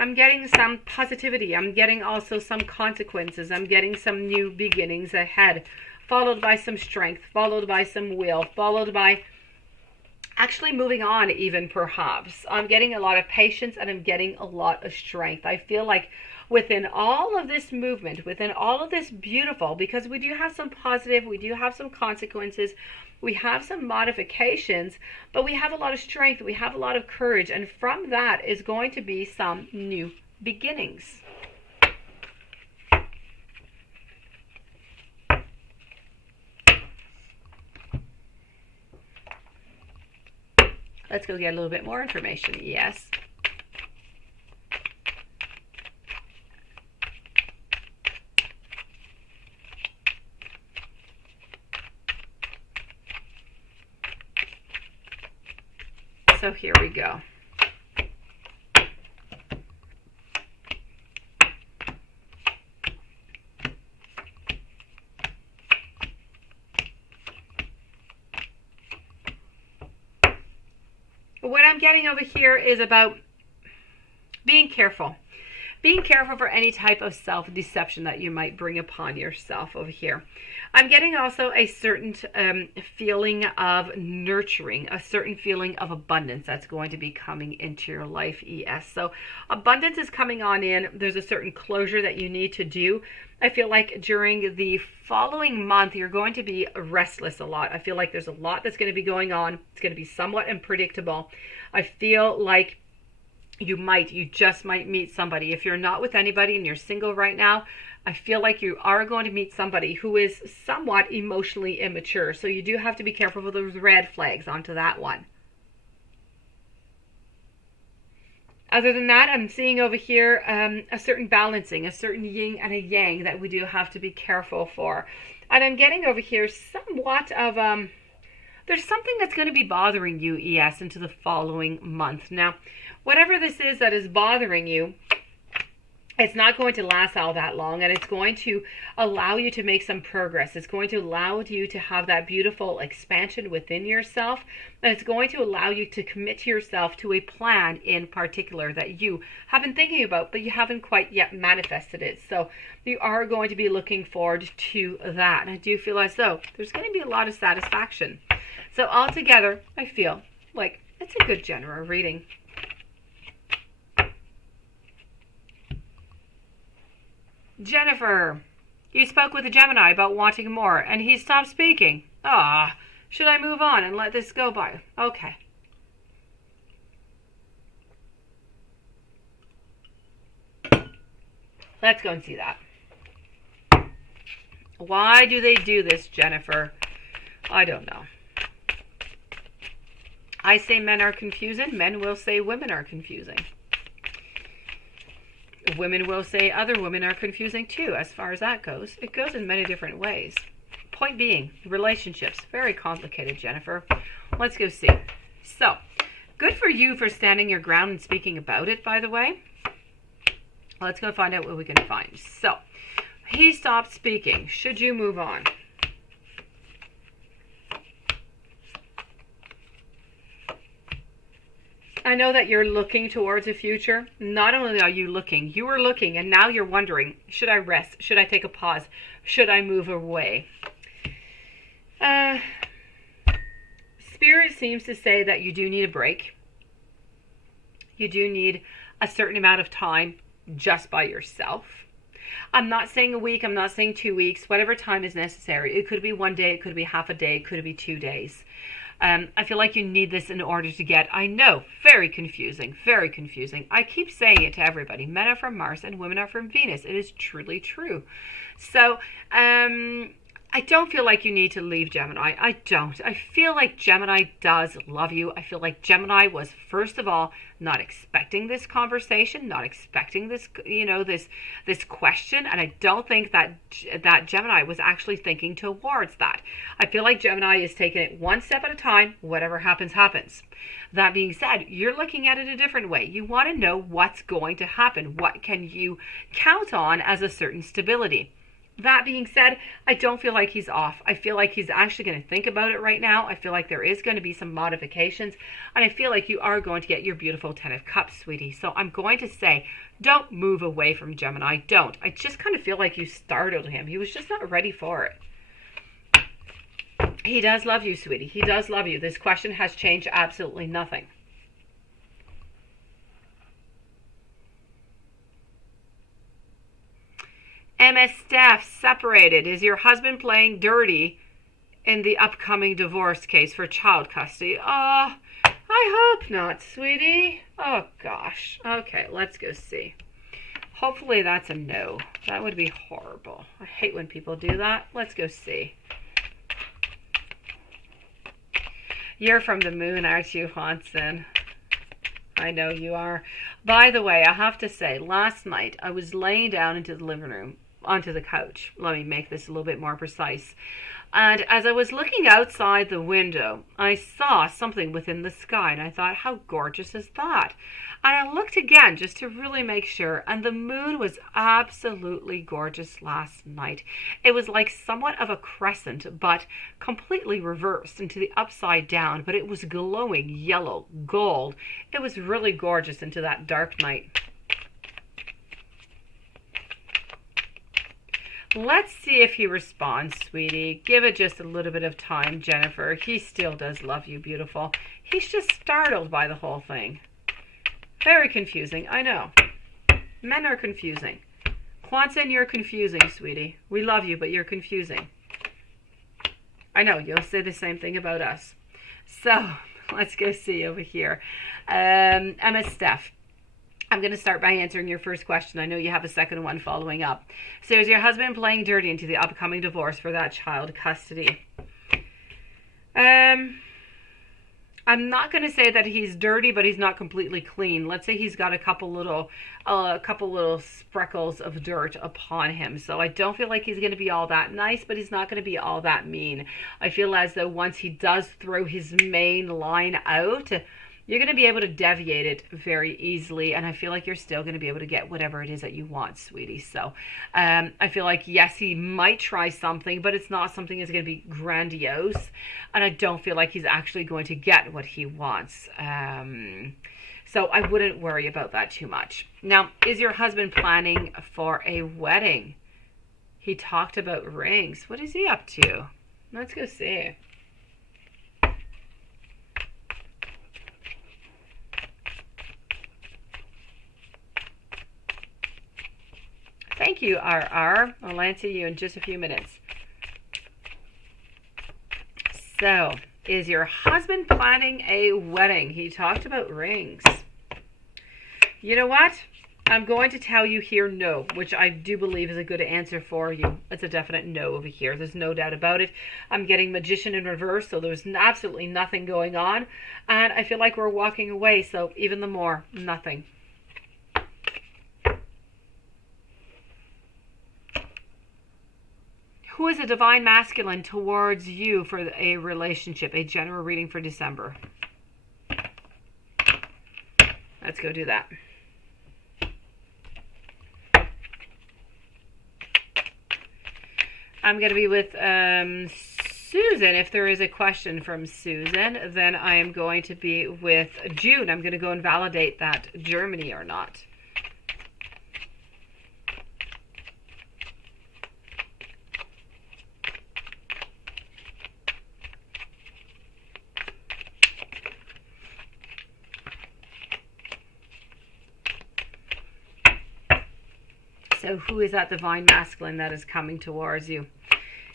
I'm getting some positivity. I'm getting also some consequences. I'm getting some new beginnings ahead, followed by some strength, followed by some will, followed by actually moving on even perhaps. I'm getting a lot of patience and I'm getting a lot of strength. I feel like within all of this movement, within all of this beautiful, because we do have some positive, we do have some consequences, we have some modifications, but we have a lot of strength, we have a lot of courage, and from that is going to be some new beginnings. Let's go get a little bit more information. Yes. So here we go. What I'm getting over here is about being careful. Being careful for any type of self-deception that you might bring upon yourself over here. I'm getting also a certain feeling of nurturing, a certain feeling of abundance that's going to be coming into your life, ES. So abundance is coming on in. There's a certain closure that you need to do. I feel like during the following month, you're going to be restless a lot. I feel like there's a lot that's going to be going on. It's going to be somewhat unpredictable. I feel like you just might meet somebody. If you're not with anybody and you're single right now, I feel like you are going to meet somebody who is somewhat emotionally immature. So you do have to be careful with those red flags onto that one. Other than that, I'm seeing over here a certain balancing, a certain yin and a yang that we do have to be careful for. And I'm getting over here somewhat of there's something that's going to be bothering you, ES, into the following month. Now, whatever this is that is bothering you, it's not going to last all that long, and it's going to allow you to make some progress. It's going to allow you to have that beautiful expansion within yourself, and it's going to allow you to commit to yourself to a plan in particular that you have been thinking about, but you haven't quite yet manifested it. So you are going to be looking forward to that, and I do feel as though there's going to be a lot of satisfaction. So altogether, I feel like it's a good general reading. Jennifer, you spoke with a Gemini about wanting more, and he stopped speaking. Ah, should I move on and let this go by? Okay. Let's go and see that. Why do they do this, Jennifer? I don't know. I say men are confusing. Men will say women are confusing. Women will say other women are confusing too, as far as that goes. It goes in many different ways. Point being, relationships. Very complicated, Jennifer. Let's go see. So, good for you for standing your ground and speaking about it, by the way. Let's go find out what we can find. So, he stopped speaking. Should you move on? I know that you're looking towards a future. Not only are you were looking, and now you're wondering, should I rest? Should I take a pause? Should I move away? Spirit seems to say that you do need a break. You do need a certain amount of time just by yourself. I'm not saying a week, I'm not saying 2 weeks, whatever time is necessary. It could be 1 day, it could be half a day, it could be 2 days. I feel like you need this in order to get, I know, very confusing, very confusing. I keep saying it to everybody. Men are from Mars and women are from Venus. It is truly true. So, I don't feel like you need to leave Gemini. I don't. I feel like Gemini does love you. I feel like Gemini was, first of all, not expecting this conversation, not expecting this, this question. And I don't think that Gemini was actually thinking towards that. I feel like Gemini is taking it one step at a time. Whatever happens, happens. That being said, you're looking at it a different way. You want to know what's going to happen. What can you count on as a certain stability? That being said, I don't feel like he's off. I feel like he's actually going to think about it right now. I feel like there is going to be some modifications. And I feel like you are going to get your beautiful 10 of Cups, sweetie. So I'm going to say, don't move away from Gemini. Don't. I just kind of feel like you startled him. He was just not ready for it. He does love you, sweetie. He does love you. This question has changed absolutely nothing. MS Staff, separated. Is your husband playing dirty in the upcoming divorce case for child custody? Oh, I hope not, sweetie. Oh, gosh. Okay, let's go see. Hopefully that's a no. That would be horrible. I hate when people do that. Let's go see. You're from the moon, aren't you, Hanson? I know you are. By the way, I have to say, last night I was laying down into the living room, onto the couch. Let me make this a little bit more precise. And as I was looking outside the window, I saw something within the sky, and I thought, how gorgeous is that? And I looked again just to really make sure, and the moon was absolutely gorgeous last night. It was like somewhat of a crescent, but completely reversed into the upside down, but it was glowing yellow, gold. It was really gorgeous into that dark night. Let's see if he responds, sweetie. Give it just a little bit of time, Jennifer. He still does love you, beautiful. He's just startled by the whole thing. Very confusing, I know. Men are confusing. Kwanzaa, you're confusing, sweetie. We love you, but you're confusing. I know, you'll say the same thing about us. So, let's go see over here. Emma Steph. I'm going to start by answering your first question. I know you have a second one following up. So is your husband playing dirty into the upcoming divorce for that child custody? I I'm not going to say that he's dirty, but he's not completely clean. Let's say he's got a couple little speckles of dirt upon him. So I don't feel like he's going to be all that nice, but he's not going to be all that mean. I feel as though once he does throw his main line out, you're going to be able to deviate it very easily, and I feel like you're still going to be able to get whatever it is that you want, sweetie. So I feel like, yes, he might try something, but it's not something that's going to be grandiose, and I don't feel like he's actually going to get what he wants. So I wouldn't worry about that too much. Now, is your husband planning for a wedding? He talked about rings. What is he up to? Let's go see. Thank you, RR. I'll answer you in just a few minutes. So, is your husband planning a wedding? He talked about rings. You know what? I'm going to tell you here no, which I do believe is a good answer for you. It's a definite no over here. There's no doubt about it. I'm getting magician in reverse, so there's absolutely nothing going on. And I feel like we're walking away, so even the more, nothing. Who is a divine masculine towards you for a relationship? A general reading for December. Let's go do that. I'm going to be with Susan. If there is a question from Susan, then I am going to be with June. I'm going to go and validate that Germany or not. So who is that divine masculine that is coming towards you?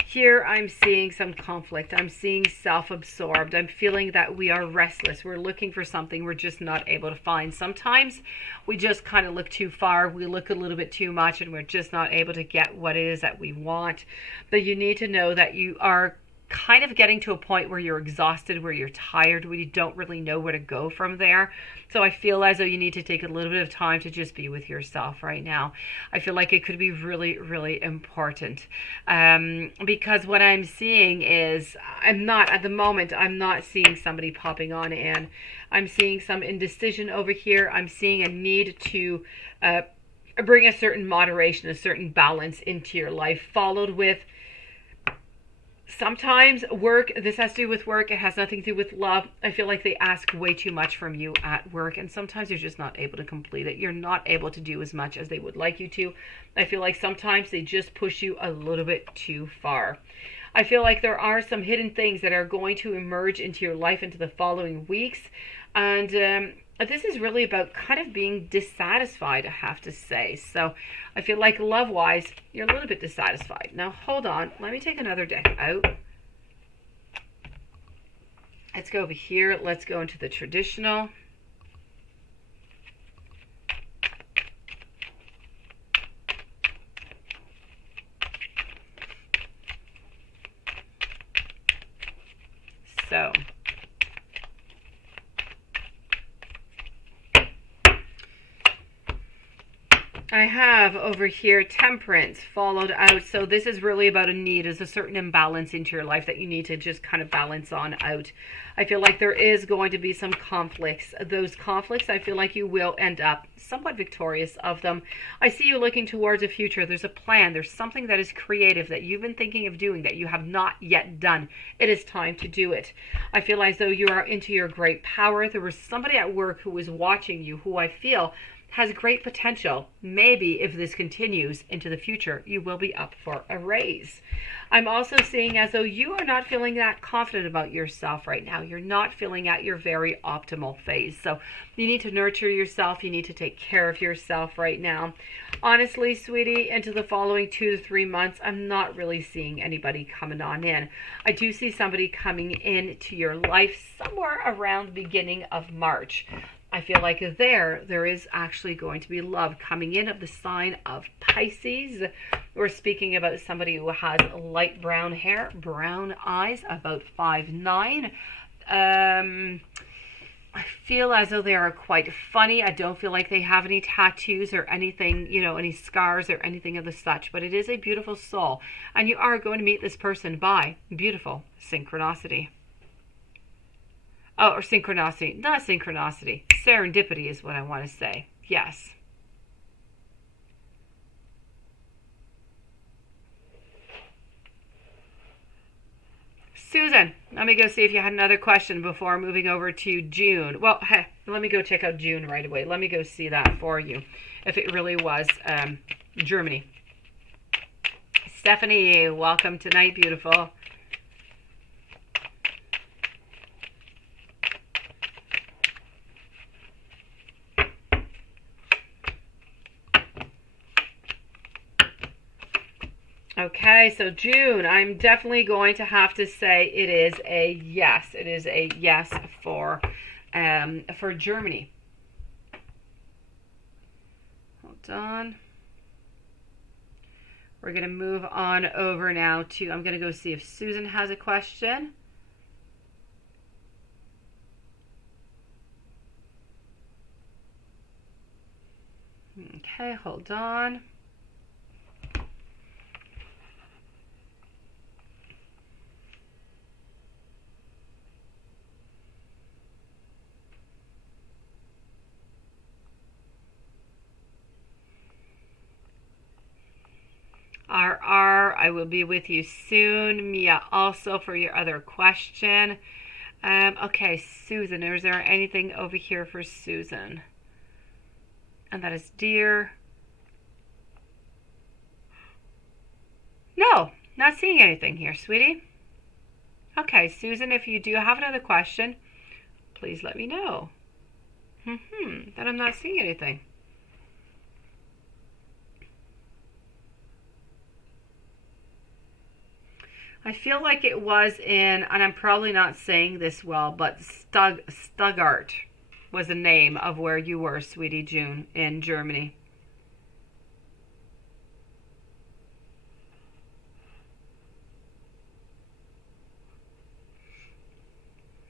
Here I'm seeing some conflict. I'm seeing self-absorbed. I'm feeling that we are restless. We're looking for something we're just not able to find. Sometimes we just kind of look too far. We look a little bit too much and we're just not able to get what it is that we want. But you need to know that you are kind of getting to a point where you're exhausted, where you're tired, where you don't really know where to go from there. So I feel as though you need to take a little bit of time to just be with yourself right now. I feel like it could be really, really important. Because what I'm seeing is, I'm not seeing somebody popping on in. I'm seeing some indecision over here. I'm seeing a need to bring a certain moderation, a certain balance into your life, followed with sometimes work. This has to do with work. It has nothing to do with love. I feel like they ask way too much from you at work, and sometimes you're just not able to complete it. You're not able to do as much as they would like you to. I feel like sometimes they just push you a little bit too far. I feel like there are some hidden things that are going to emerge into your life into the following weeks, and this is really about kind of being dissatisfied, I have to say. So I feel like love-wise, you're a little bit dissatisfied. Now, hold on. Let me take another deck out. Let's go over here. Let's go into the traditional. So I have over here temperance followed out. So this is really about a need. There's a certain imbalance into your life that you need to just kind of balance on out. I feel like there is going to be some conflicts. Those conflicts, I feel like you will end up somewhat victorious of them. I see you looking towards a future. There's a plan. There's something that is creative that you've been thinking of doing that you have not yet done. It is time to do it. I feel as though you are into your great power. There was somebody at work who was watching you who I feel has great potential. Maybe if this continues into the future, you will be up for a raise. I'm also seeing as though you are not feeling that confident about yourself right now. You're not feeling at your very optimal phase. So you need to nurture yourself. You need to take care of yourself right now. Honestly, sweetie, into the following 2 to 3 months, I'm not really seeing anybody coming on in. I do see somebody coming into your life somewhere around the beginning of March. I feel like there is actually going to be love coming in of the sign of Pisces. We're speaking about somebody who has light brown hair, brown eyes, about 5'9", I feel as though they are quite funny. I don't feel like they have any tattoos or anything, you know, any scars or anything of the such, but it is a beautiful soul. And you are going to meet this person by beautiful synchronicity. Oh, or synchronicity, not synchronicity. Serendipity is what I want to say. Yes. Susan, let me go see if you had another question before moving over to June. Well, hey, let me go check out June right away. Let me go see that for you, if it really was Germany. Stephanie, welcome tonight, beautiful. Okay, so June, I'm definitely going to have to say it is a yes. It is a yes for Germany. Hold on. We're going to move on over now to, I'm going to go see if Susan has a question. Okay, hold on. RR, I will be with you soon. Mia, also for your other question. Okay, Susan, is there anything over here for Susan? And that is dear. No, not seeing anything here, sweetie. Okay, Susan, if you do have another question, please let me know. Then I'm not seeing anything. I feel like it was in, and I'm probably not saying this well, but Stuttgart was the name of where you were, sweetie June, in Germany.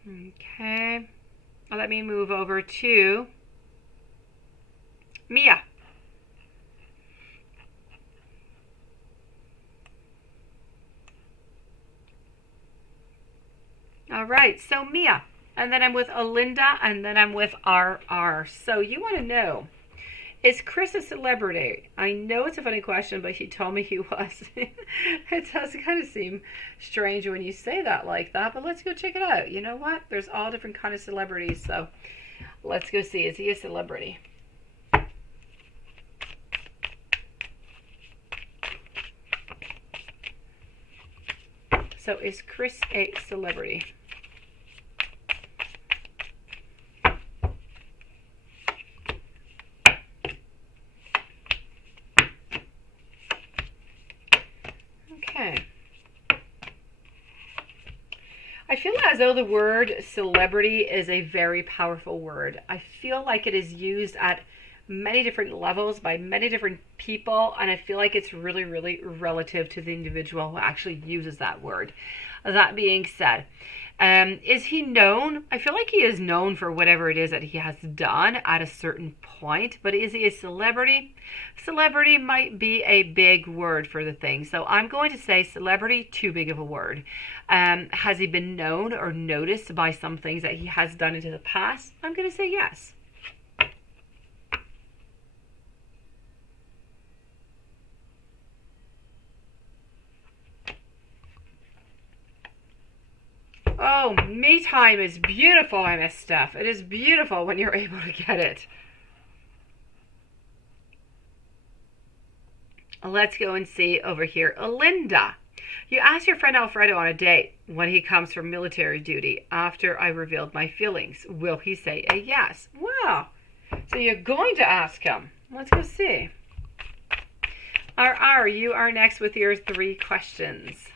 Okay. Well, let me move over to Mia. All right, so Mia, and then I'm with Alinda, and then I'm with RR. So you want to know, is Chris a celebrity? I know it's a funny question, but he told me he was. It does kind of seem strange when you say that like that, but let's go check it out. You know what? There's all different kind of celebrities, so let's go see. Is he a celebrity? So is Chris a celebrity? Okay. I feel as though the word celebrity is a very powerful word. I feel like it is used at many different levels by many different people, and I feel like it's really, really relative to the individual who actually uses that word. That being said, is he known? I feel like he is known for whatever it is that he has done at a certain point, but is he a celebrity? Celebrity might be a big word for the thing, so I'm going to say celebrity, too big of a word. Has he been known or noticed by some things that he has done into the past? I'm going to say yes. Oh, me time is beautiful, Miss Steph. It is beautiful when you're able to get it. Let's go and see over here. Alinda, you asked your friend Alfredo on a date when he comes from military duty after I revealed my feelings. Will he say a yes? Wow. So you're going to ask him. Let's go see. RR, you are next with your 3 questions.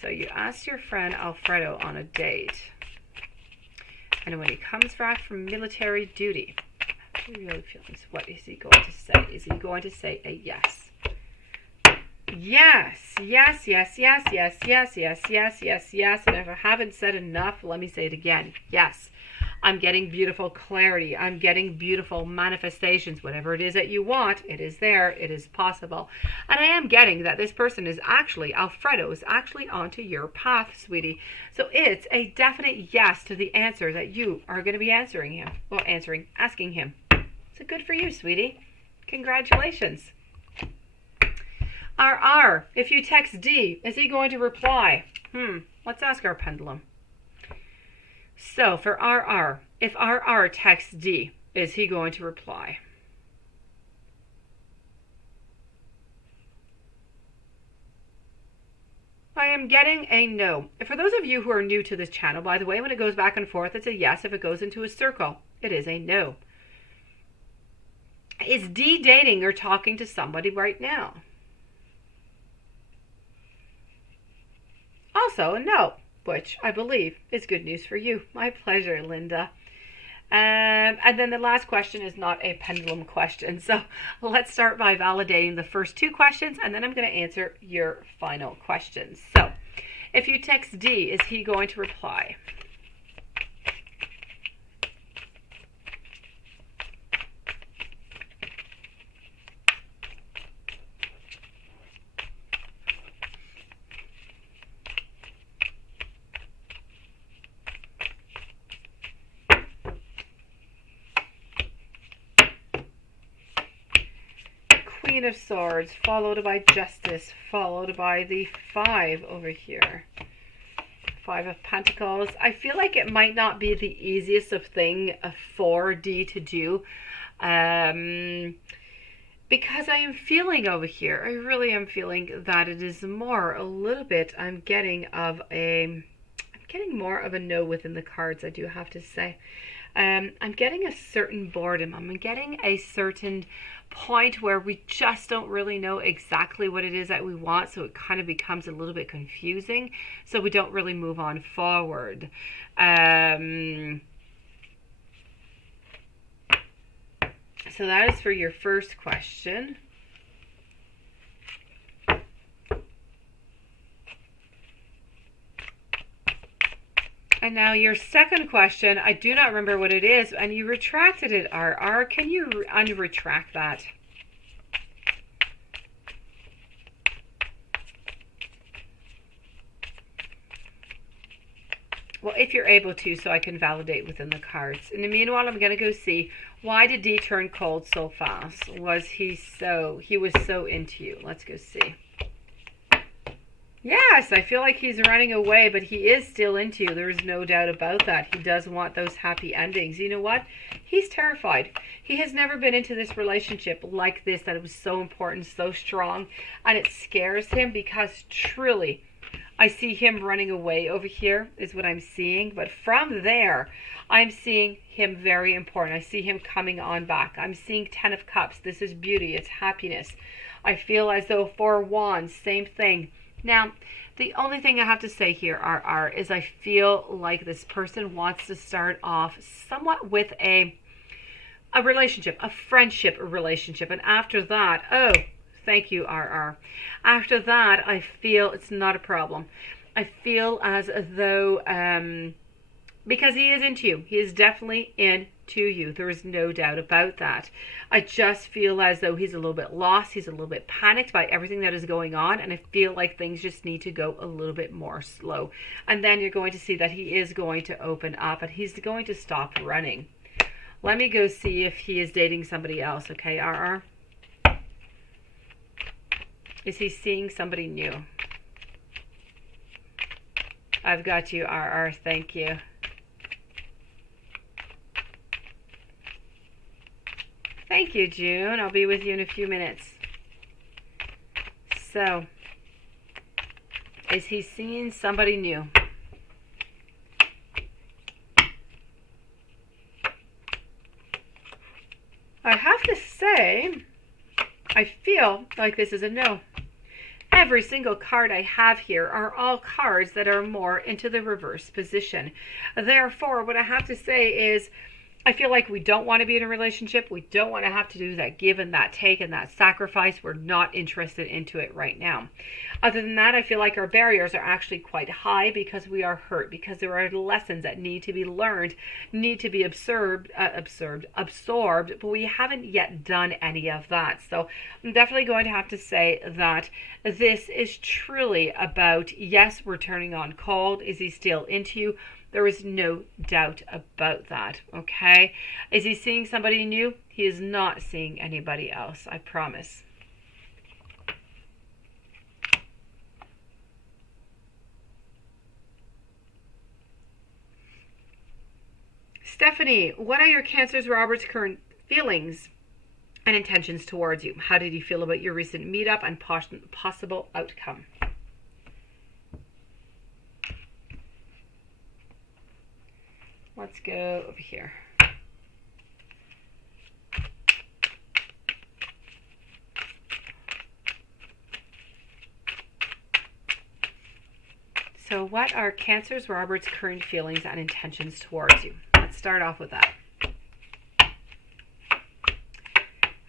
So you asked your friend Alfredo on a date, and when he comes back from military duty, what is he going to say? Is he going to say a yes? Yes, yes, yes, yes, yes, yes, yes, yes, yes, yes. And if I haven't said enough, let me say it again. Yes, I'm getting beautiful clarity. I'm getting beautiful manifestations. Whatever it is that you want, it is there. It is possible. And I am getting that this person is actually, Alfredo is actually onto your path, sweetie. So it's a definite yes to the answer that you are going to be answering him. Well, asking him. So good for you, sweetie. Congratulations. RR, if you text D, is he going to reply? Let's ask our pendulum. So for RR, if RR texts D, is he going to reply? I am getting a no. For those of you who are new to this channel, by the way, when it goes back and forth, it's a yes. If it goes into a circle, it is a no. Is D dating or talking to somebody right now? Also a no, which I believe is good news for you. My pleasure, Linda. And then the last question is not a pendulum question. So let's start by validating the first two questions, and then I'm going to answer your final questions. So if you text D, is he going to reply? Queen of Swords, followed by Justice, followed by the 5 over here. 5 of Pentacles. I feel like it might not be the easiest of thing for D to do. Because I am feeling over here, I really am feeling that it is more a little bit, I'm getting more of a no within the cards, I do have to say. I'm getting a certain boredom. I'm getting a certain point where we just don't really know exactly what it is that we want, so it kind of becomes a little bit confusing, so we don't really move on forward. So that is for your first question. And now your second question, I do not remember what it is, and you retracted it, RR. Can you unretract that? Well, if you're able to, so I can validate within the cards. In the meanwhile, I'm going to go see, why did D turn cold so fast? He was so into you. Let's go see. Yes, I feel like he's running away, but he is still into you. There's no doubt about that. He does want those happy endings. You know what? He's terrified. He has never been into this relationship like this, that it was so important, so strong, and it scares him because truly, I see him running away over here is what I'm seeing. But from there, I'm seeing him very important. I see him coming on back. I'm seeing 10 of Cups. This is beauty. It's happiness. I feel as though 4 of Wands, same thing. Now, the only thing I have to say here, RR, is I feel like this person wants to start off somewhat with a relationship, a friendship relationship. And after that, oh, thank you, RR. After that, I feel it's not a problem. I feel as though, because he is into you. He is definitely into you. There is no doubt about that. I just feel as though he's a little bit lost. He's a little bit panicked by everything that is going on. And I feel like things just need to go a little bit more slow. And then you're going to see that he is going to open up and he's going to stop running. Let me go see if he is dating somebody else. Okay, RR? Is he seeing somebody new? I've got you, RR. Thank you. Thank you, June. I'll be with you in a few minutes. So, is he seeing somebody new? I have to say, I feel like this is a no. Every single card I have here are all cards that are more into the reverse position. Therefore, what I have to say is, I feel like we don't want to be in a relationship. We don't want to have to do that give and that take and that sacrifice. We're not interested into it right now. Other than that, I feel like our barriers are actually quite high because we are hurt, because there are lessons that need to be learned, need to be absorbed, but we haven't yet done any of that. So I'm definitely going to have to say that this is truly about, yes, we're turning on cold. Is he still into you? There is no doubt about that, okay? Is he seeing somebody new? He is not seeing anybody else, I promise. Stephanie, what are your Cancer's Robert's current feelings and intentions towards you? How did he feel about your recent meetup and possible outcome? Let's go over here. So what are Cancer's Robert's current feelings and intentions towards you? Let's start off with that.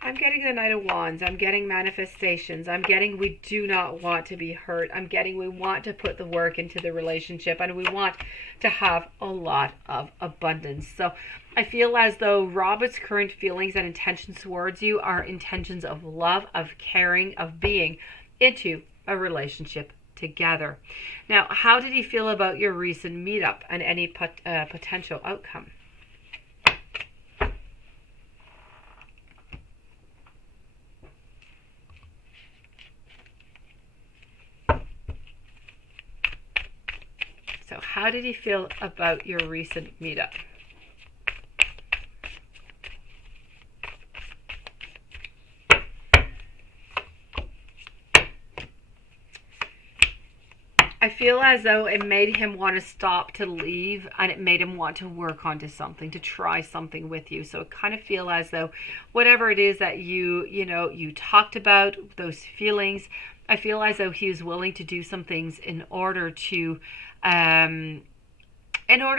I'm getting the Knight of Wands. I'm getting manifestations. I'm getting we do not want to be hurt. I'm getting we want to put the work into the relationship, and we want to have a lot of abundance. So I feel as though Robert's current feelings and intentions towards you are intentions of love, of caring, of being into a relationship together. Now, how did he feel about your recent meetup and any potential outcome? So how did he feel about your recent meetup? I feel as though it made him want to stop, to leave, and it made him want to work onto something, to try something with you. So I kind of feel as though whatever it is that you talked about, those feelings, I feel as though he was willing to do some things in order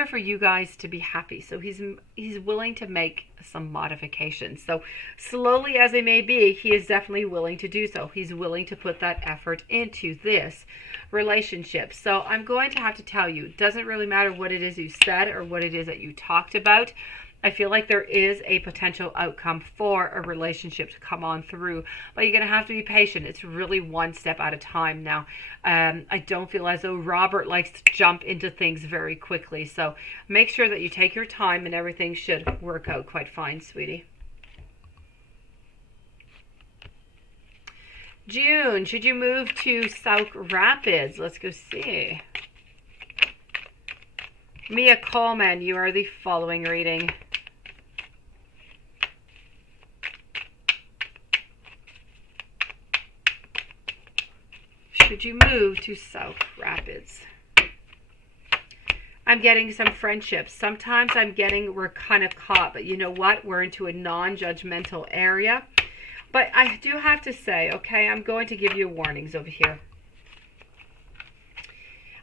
for you guys to be happy. So he's willing to make some modifications. So slowly as it may be, he is definitely willing to do so. He's willing to put that effort into this relationship. So I'm going to have to tell you, it doesn't really matter what it is you said or what it is that you talked about. I feel like there is a potential outcome for a relationship to come on through, but you're going to have to be patient. It's really one step at a time now. I don't feel as though Robert likes to jump into things very quickly, so make sure that you take your time and everything should work out quite fine, sweetie. June, should you move to South Rapids? Let's go see. Mia Coleman, you are the following reading. Should you move to South Rapids? I'm getting some friendships. Sometimes I'm getting we're kind of caught, but you know what? We're into a non-judgmental area. But I do have to say, okay, I'm going to give you warnings over here.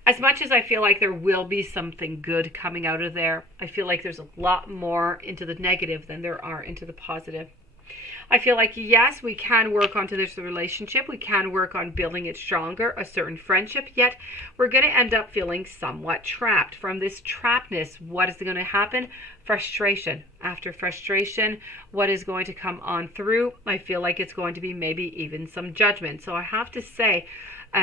As much as I feel like there will be something good coming out of there, I feel like there's a lot more into the negative than there are into the positive. I feel like, yes, we can work onto this relationship. We can work on building it stronger, a certain friendship, yet we're going to end up feeling somewhat trapped. From this trappedness, what is going to happen? Frustration. After frustration, what is going to come on through? I feel like it's going to be maybe even some judgment. So I have to say,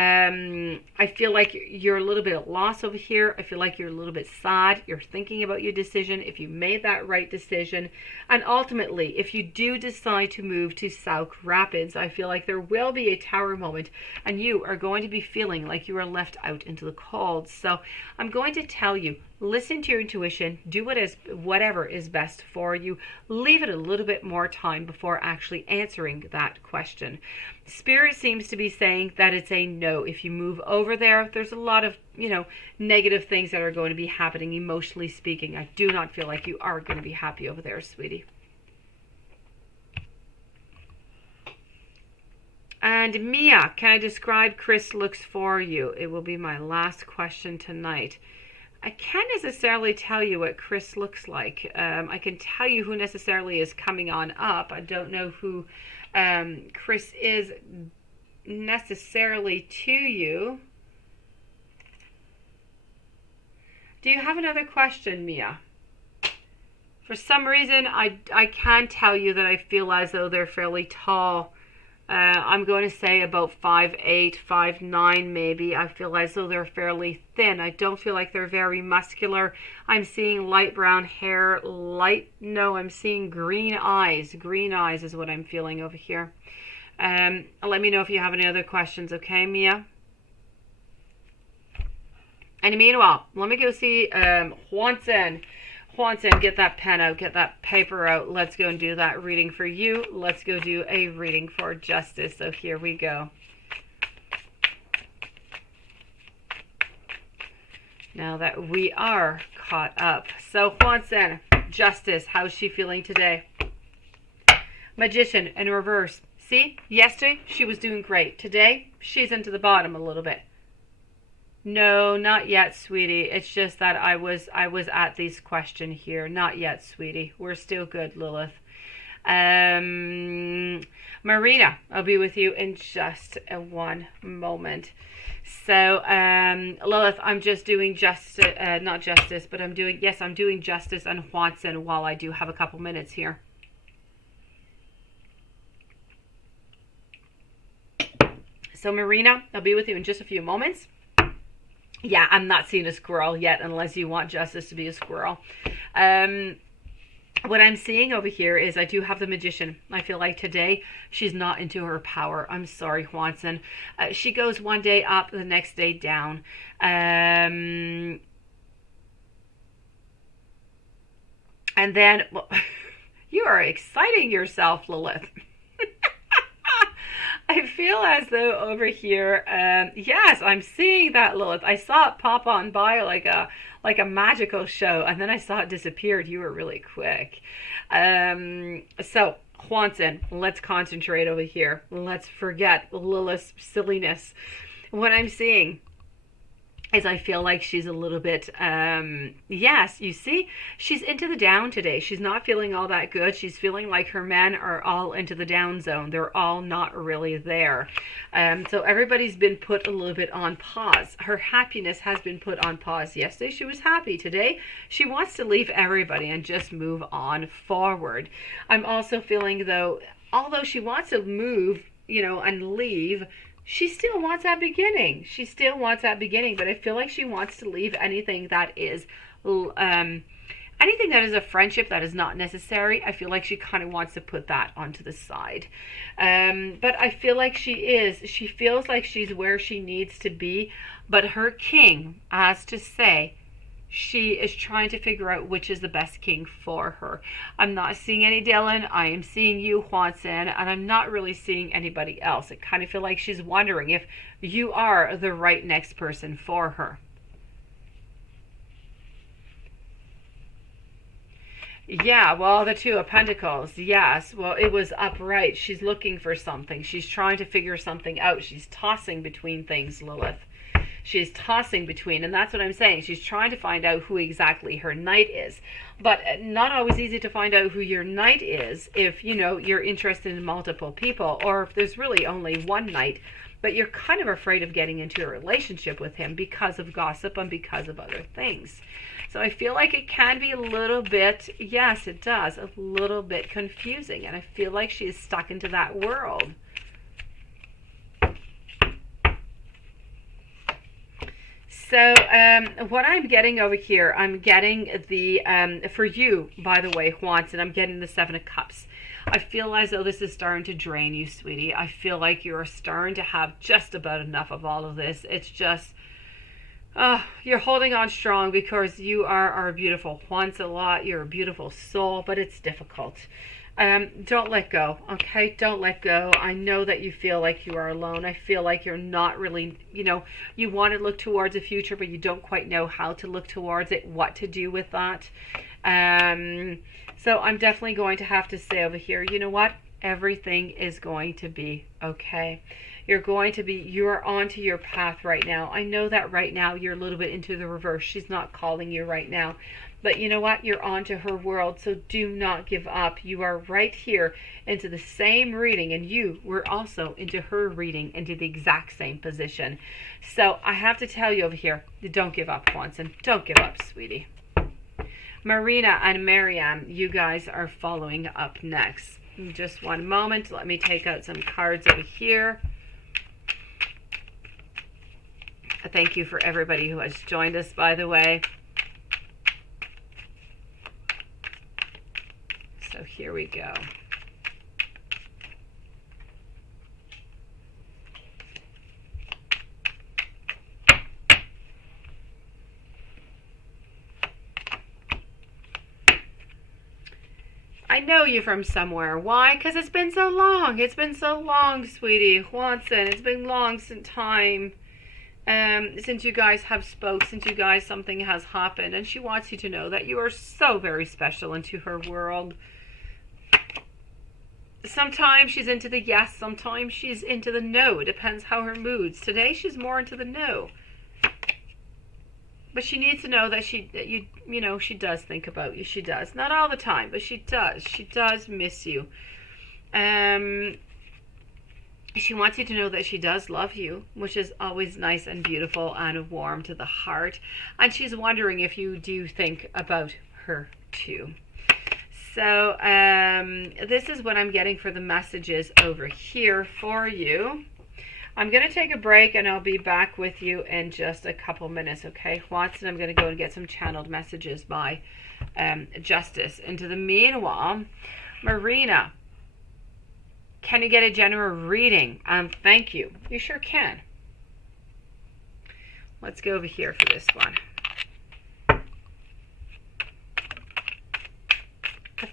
I feel like you're a little bit at loss over here. I feel like you're a little bit sad. You're thinking about your decision, if you made that right decision. And ultimately, if you do decide to move to South Rapids, I feel like there will be a tower moment and you are going to be feeling like you are left out into the cold. So I'm going to tell you, listen to your intuition, do whatever is best for you. Leave it a little bit more time before actually answering that question. Spirit seems to be saying that it's a no. If you move over there, there's a lot of, negative things that are going to be happening emotionally speaking. I do not feel like you are going to be happy over there, sweetie. And Mia, can I describe Chris looks for you? It will be my last question tonight. I can't necessarily tell you what Chris looks like. I can tell you who necessarily is coming on up. I don't know who Chris is necessarily to you. Do you have another question, Mia? For some reason, I can tell you that I feel as though they're fairly tall. I'm going to say about 5'8", 5'9", maybe. I feel as though they're fairly thin. I don't feel like they're very muscular. I'm seeing light brown hair, I'm seeing green eyes. Green eyes is what I'm feeling over here. Let me know if you have any other questions, okay, Mia? And meanwhile, let me go see Juanson. Juanson, get that pen out, get that paper out. Let's go and do that reading for you. Let's go do a reading for Justice. So here we go. Now that we are caught up. So Juanson, Justice, how's she feeling today? Magician in reverse. See, yesterday she was doing great. Today, she's into the bottom a little bit. No, not yet, sweetie. It's just that I was at this question here. Not yet, sweetie. We're still good, Lilith. Marina, I'll be with you in just one moment. So, Lilith, I'm just doing justice, not justice, but I'm doing Justice and Juanson while I do have a couple minutes here. So, Marina, I'll be with you in just a few moments. Yeah, I'm not seeing a squirrel yet unless you want Justice to be a squirrel. What I'm seeing over here is I do have the Magician. I feel like today she's not into her power. I'm sorry, Juanson. She goes one day up, the next day down. And then, well, you are exciting yourself, Lilith. I feel as though over here, yes, I'm seeing that, Lilith. I saw it pop on by like a magical show, and then I saw it disappeared. You were really quick. So, Juanson, let's concentrate over here. Let's forget Lilith's silliness. What I'm seeing is I feel like she's a little bit, yes, you see, she's into the down today. She's not feeling all that good. She's feeling like her men are all into the down zone. They're all not really there. So everybody's been put a little bit on pause. Her happiness has been put on pause. Yesterday she was happy. Today she wants to leave everybody and just move on forward. I'm also feeling though, although she wants to move, and leave, she still wants that beginning. She still wants that beginning, but I feel like she wants to leave anything that is a friendship that is not necessary. I feel like she kind of wants to put that onto the side. But I feel like she feels like she's where she needs to be, but her king has to say she is trying to figure out which is the best king for her. I'm not seeing any Dylan. I am seeing you, Juanson, and I'm not really seeing anybody else. I kind of feel like she's wondering if you are the right next person for her. Yeah, well, the Two of Pentacles, yes. Well, it was upright. She's looking for something. She's trying to figure something out. She's tossing between things, Lilith. She's tossing between, and that's what I'm saying. She's trying to find out who exactly her knight is. But not always easy to find out who your knight is if, you're interested in multiple people, or if there's really only one knight, but you're kind of afraid of getting into a relationship with him because of gossip and because of other things. So I feel like it can be a little bit, yes, it does, a little bit confusing, and I feel like she is stuck into that world. So what I'm getting over here, I'm getting the, for you, by the way, Juanson, I'm getting the Seven of Cups. I feel as though this is starting to drain you, sweetie. I feel like you're starting to have just about enough of all of this. It's just, you're holding on strong because you are beautiful. Juancelot, you're a beautiful soul, but it's difficult. Don't let go, okay? Don't let go. I know that you feel like you are alone. I feel like you're not really, you want to look towards the future, but you don't quite know how to look towards it, what to do with that. So I'm definitely going to have to say over here, you know what? everything is going to be okay. You're onto your path right now. I know that right now you're a little bit into the reverse. She's not calling you right now. But you know what? You're onto her world, so do not give up. You are right here into the same reading, and you were also into her reading, into the exact same position. So I have to tell you over here, don't give up, Swanson. Don't give up, sweetie. Marina and Marianne, you guys are following up next. Just one moment. Let me take out some cards over here. Thank you for everybody who has joined us, by the way. So here we go. I know you from somewhere. Why? Because it's been so long. It's been so long, sweetie. Watson, it's been long since time. Since you guys have spoke, since you guys, something has happened. And she wants you to know that you are so very special into her world. Sometimes she's into the yes, sometimes she's into the no. It depends how her mood's. Today she's more into the no. But she needs to know that she does think about you. She does. Not all the time, but she does. She does miss you. She wants you to know that she does love you, which is always nice and beautiful and warm to the heart. And she's wondering if you do think about her too. So this is what I'm getting for the messages over here for you. I'm going to take a break and I'll be back with you in just a couple minutes, okay? Watson, I'm going to go and get some channeled messages by Justice. Into the meanwhile, Marina, can you get a general reading? Thank you. You sure can. Let's go over here for this one.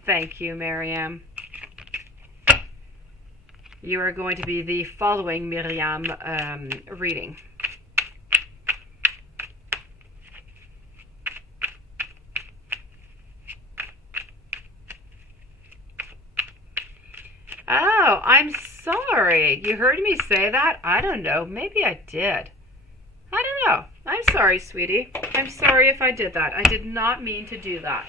Thank you, Miriam. You are going to be the following Miriam reading. Oh, I'm sorry. You heard me say that? I don't know. Maybe I did. I don't know. I'm sorry, sweetie. I'm sorry if I did that. I did not mean to do that.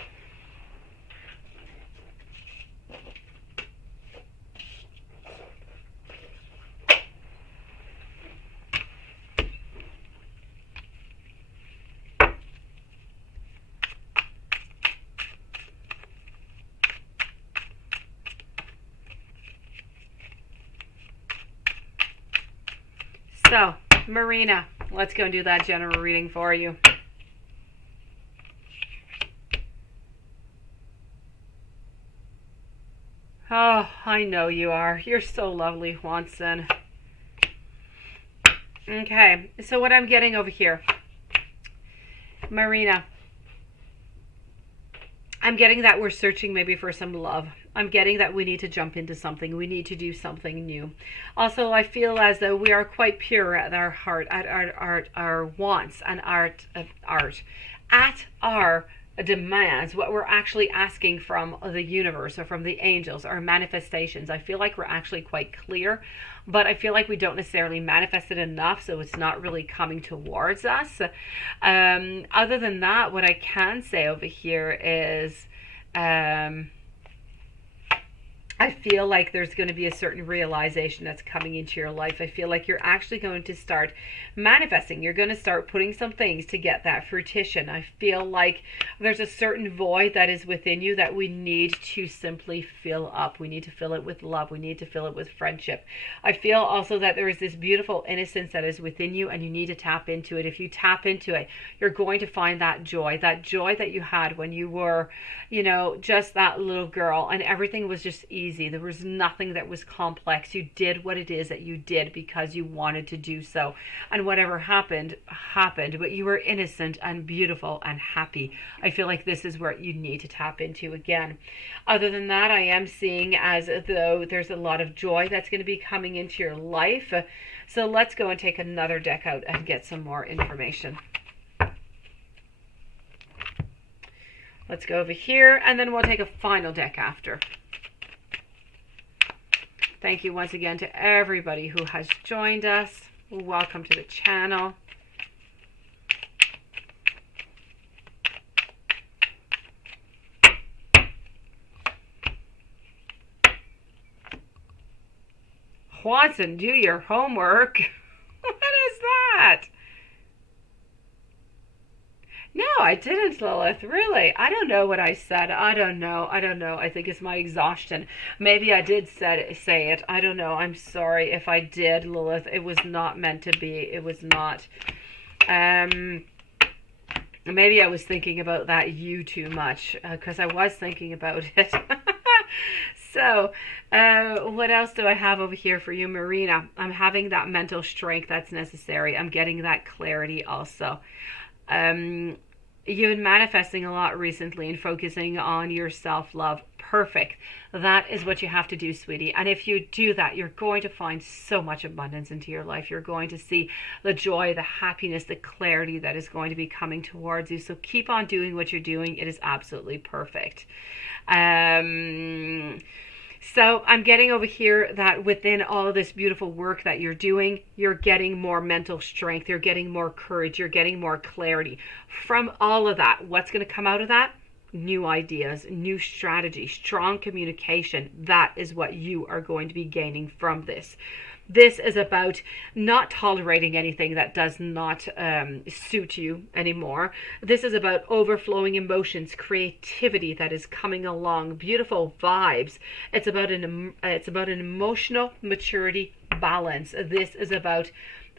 So, Marina, let's go and do that general reading for you. Oh, I know you are. You're so lovely, Watson. Okay, so what I'm getting over here, Marina, I'm getting that we're searching maybe for some love. I'm getting that we need to jump into something. We need to do something new. Also, I feel as though we are quite pure at our heart, at our wants and at our demands, what we're actually asking from the universe or from the angels or manifestations. I feel like we're actually quite clear, but I feel like we don't necessarily manifest it enough, so it's not really coming towards us. Other than that, what I can say over here is I feel like there's going to be a certain realization that's coming into your life. I feel like you're actually going to start manifesting. You're going to start putting some things to get that fruition. I feel like there's a certain void that is within you that we need to simply fill up. We need to fill it with love. We need to fill it with friendship. I feel also that there is this beautiful innocence that is within you, and you need to tap into it. If you tap into it, you're going to find that joy that you had when you were, just that little girl, and everything was just easy. There was nothing that was complex. You did what it is that you did because you wanted to do so. And whatever happened, but you were innocent and beautiful and happy. I feel like this is where you need to tap into again. Other than that, I am seeing as though there's a lot of joy that's going to be coming into your life. So let's go and take another deck out and get some more information. Let's go over here, and then we'll take a final deck after. Thank you once again to everybody who has joined us. Welcome to the channel. Watson, do your homework. What is that? No, I didn't, Lilith. Really. I don't know what I said. I don't know. I think it's my exhaustion. Maybe I did say it. I don't know. I'm sorry if I did, Lilith. It was not meant to be. It was not. Maybe I was thinking about that you too much, because I was thinking about it. So, what else do I have over here for you, Marina? I'm having that mental strength that's necessary. I'm getting that clarity also. You've been manifesting a lot recently and focusing on your self-love. Perfect. That is what you have to do, sweetie. And if you do that, you're going to find so much abundance into your life. You're going to see the joy, the happiness, the clarity that is going to be coming towards you. So keep on doing what you're doing. It is absolutely perfect. So I'm getting over here that within all of this beautiful work that you're doing, you're getting more mental strength, you're getting more courage, you're getting more clarity. From all of that, what's going to come out of that? New ideas, new strategy, strong communication. That is what you are going to be gaining from this. This is about not tolerating anything that does not suit you anymore. This is about overflowing emotions, creativity that is coming along, beautiful vibes. It's about an emotional maturity balance. This is about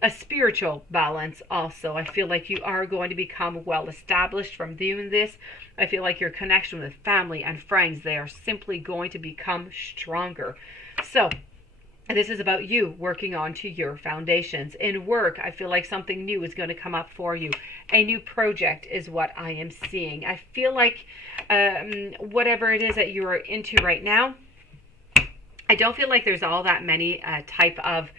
a spiritual balance also. I feel like you are going to become well established from doing this. I feel like your connection with family and friends, they are simply going to become stronger. So this is about you working on to your foundations. In work, I feel like something new is going to come up for you. A new project is what I am seeing. I feel like whatever it is that you are into right now, I don't feel like there's all that many type of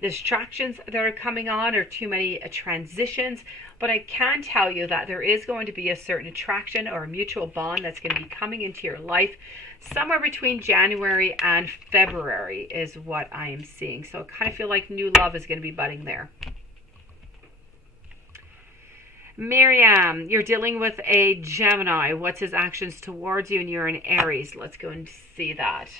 distractions that are coming on, or too many transitions, but I can tell you that there is going to be a certain attraction or a mutual bond that's going to be coming into your life somewhere between January and February is what I am seeing. So I kind of feel like new love is going to be budding there. Miriam, you're dealing with a Gemini. What's his actions towards you? And you're an Aries. Let's go and see that.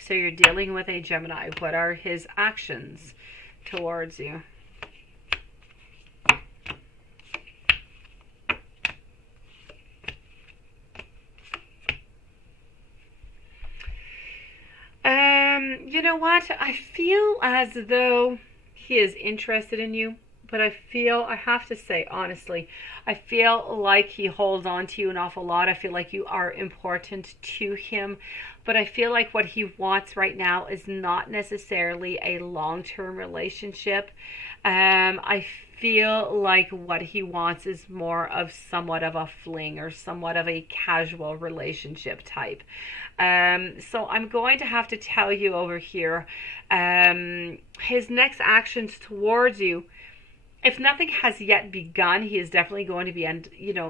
So you're dealing with a Gemini. What are his actions towards you? You know what? I feel as though he is interested in you, but I have to say honestly, I feel like he holds on to you an awful lot. I feel like you are important to him, but I feel like what he wants right now is not necessarily a long-term relationship. I feel like what he wants is more of somewhat of a fling or somewhat of a casual relationship type. So I'm going to have to tell you over here, his next actions towards you, if nothing has yet begun, he is definitely going to be,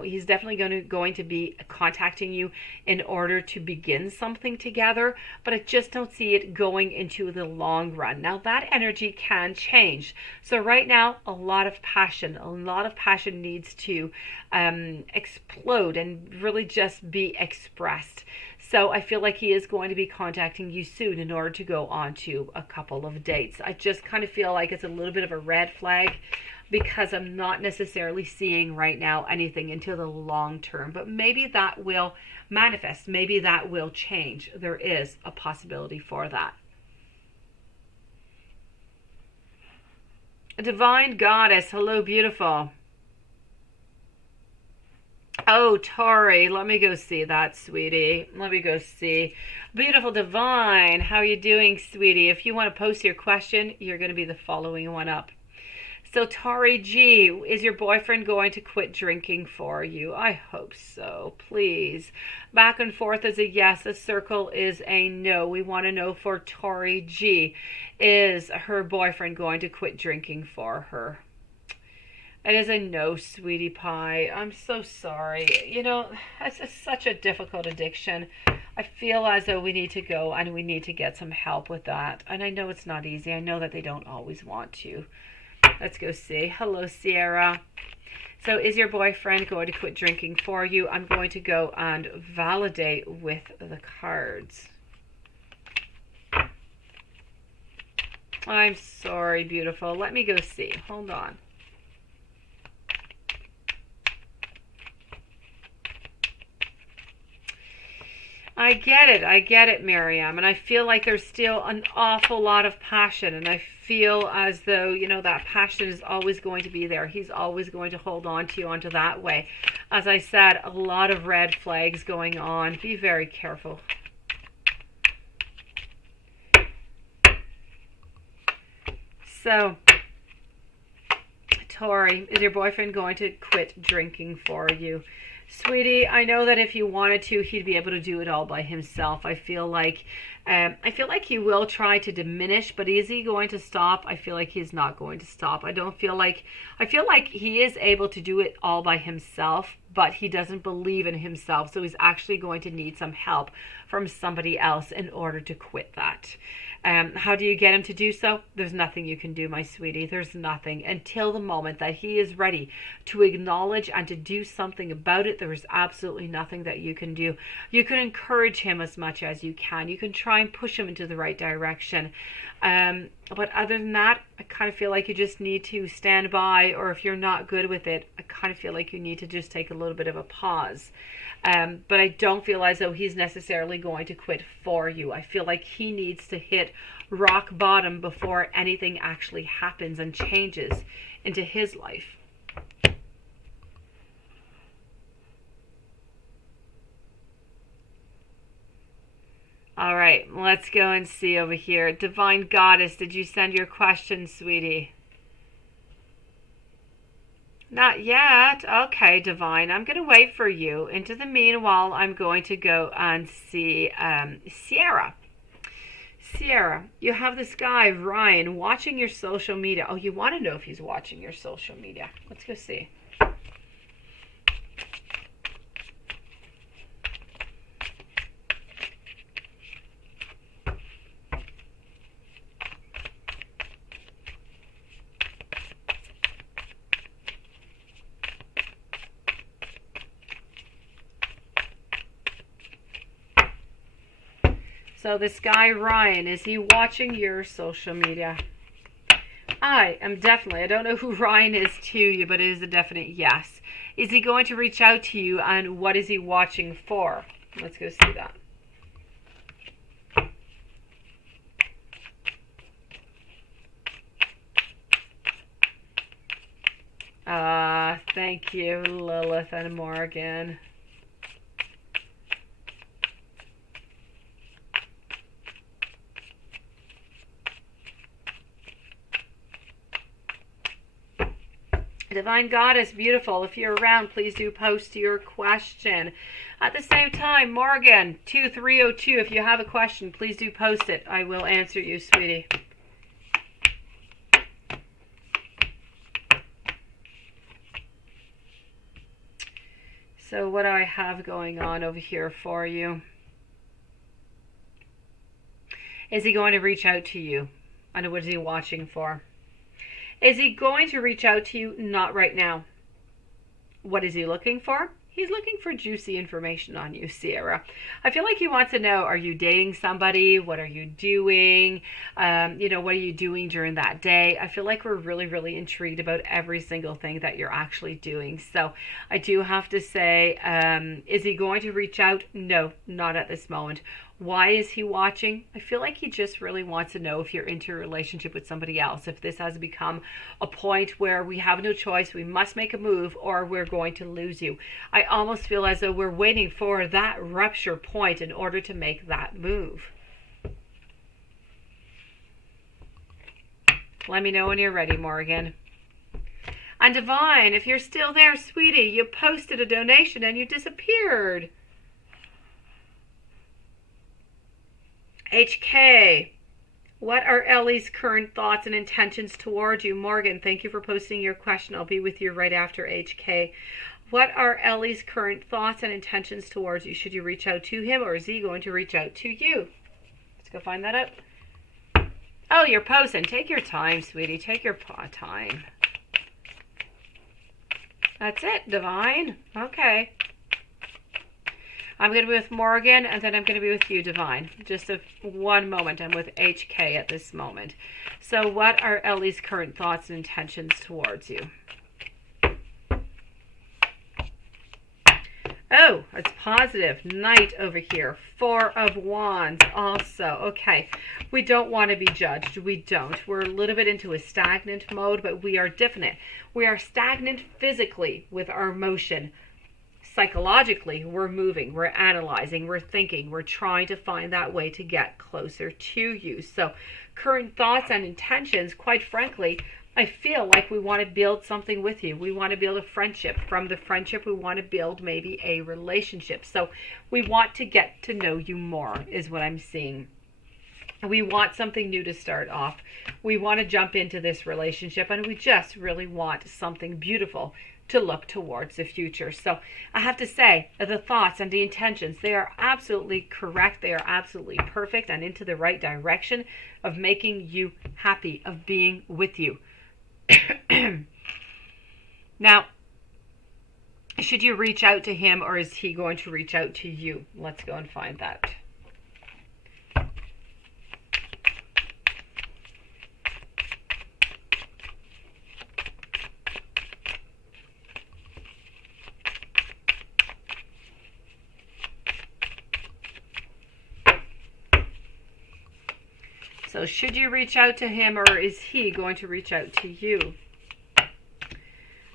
he's definitely going to be contacting you in order to begin something together. But I just don't see it going into the long run. Now that energy can change. So right now, a lot of passion needs to explode and really just be expressed. So I feel like he is going to be contacting you soon in order to go on to a couple of dates. I just kind of feel like it's a little bit of a red flag, because I'm not necessarily seeing right now anything into the long term. But maybe that will manifest. Maybe that will change. There is a possibility for that. Divine Goddess, hello, beautiful. Oh, Tori, let me go see that, sweetie. Let me go see. Beautiful Divine, how are you doing, sweetie? If you want to post your question, you're going to be the following one up. So, Tori G, is your boyfriend going to quit drinking for you? I hope so, please. Back and forth is a yes, a circle is a no. We want to know for Tori G, is her boyfriend going to quit drinking for her? It is a no, sweetie pie. I'm so sorry. You know, it's such a difficult addiction. I feel as though we need to go and we need to get some help with that. And I know it's not easy. I know that they don't always want to. Let's go see. Hello, Sierra. So is your boyfriend going to quit drinking for you? I'm going to go and validate with the cards. I'm sorry, beautiful. Let me go see. Hold on. I get it, Miriam, and I feel like there's still an awful lot of passion, and I feel as though, you know, that passion is always going to be there. He's always going to hold on to you onto that way. As I said, a lot of red flags going on. Be very careful. So, Tori, is your boyfriend going to quit drinking for you? Sweetie, I know that if he wanted to, he'd be able to do it all by himself. I feel like he will try to diminish, but is he going to stop? I feel like he's not going to stop. I feel like he is able to do it all by himself, but he doesn't believe in himself. So he's actually going to need some help from somebody else in order to quit that. How do you get him to do so? There's nothing you can do, my sweetie. There's nothing until the moment that he is ready to acknowledge and to do something about it. There is absolutely nothing that you can do. You can encourage him as much as you can. You can try and push him into the right direction. But other than that, I kind of feel like you just need to stand by, or if you're not good with it, I kind of feel like you need to just take a little bit of a pause. But I don't feel as though he's necessarily going to quit for you. I feel like he needs to hit rock bottom before anything actually happens and changes into his life. All right, let's go and see over here. Divine Goddess, did you send your question, sweetie? Not yet. Okay, Divine. I'm going to wait for you. Into the meanwhile, I'm going to go and see Sierra. Sierra, you have this guy, Ryan, watching your social media. Oh, you want to know if he's watching your social media. Let's go see. So this guy, Ryan, is he watching your social media? I don't know who Ryan is to you, but it is a definite yes. Is he going to reach out to you, and what is he watching for? Let's go see that. Thank you, Lilith and Morgan. Divine Goddess, beautiful. If you're around, please do post your question. At the same time, Morgan, 2302, if you have a question, please do post it. I will answer you, sweetie. So what do I have going on over here for you? Is he going to reach out to you? And what is he watching for? Is he going to reach out to you? Not right now. What is he looking for? He's looking for juicy information on you, Sierra. I feel like he wants to know, are you dating somebody? What are you doing? What are you doing during that day? I feel like we're really, really intrigued about every single thing that you're actually doing. So I do have to say, is he going to reach out? No, not at this moment. Why is he watching? I feel like he just really wants to know if you're into a relationship with somebody else, if this has become a point where we have no choice, we must make a move, or we're going to lose you. I almost feel as though we're waiting for that rupture point in order to make that move. Let me know when you're ready, Morgan. And Divine, if you're still there, sweetie, you posted a donation and you disappeared. HK, what are Ellie's current thoughts and intentions towards you? Morgan, thank you for posting your question. I'll be with you right after HK. What are Ellie's current thoughts and intentions towards you? Should you reach out to him, or is he going to reach out to you? Let's go find that out. Oh, you're posting. Take your time, sweetie. Take your time. That's it, Divine. Okay. I'm going to be with Morgan, and then I'm going to be with you, Divine. Just one moment. I'm with HK at this moment. So what are Ellie's current thoughts and intentions towards you? Oh, it's positive. Knight over here. 4 of Wands also. Okay. We don't want to be judged. We don't. We're a little bit into a stagnant mode, but we are definite. We are stagnant physically with our motion. Psychologically, we're moving, we're analyzing, we're thinking, we're trying to find that way to get closer to you. So current thoughts and intentions, quite frankly, I feel like we want to build something with you. We want to build a friendship. From the friendship, we want to build maybe a relationship. So we want to get to know you more is what I'm seeing. We want something new to start off. We want to jump into this relationship, and we just really want something beautiful to look towards the future. So I have to say, the thoughts and the intentions, they are absolutely correct. They are absolutely perfect and into the right direction of making you happy, of being with you. Now, should you reach out to him, or is he going to reach out to you? Let's go and find that. So should you reach out to him, or is he going to reach out to you?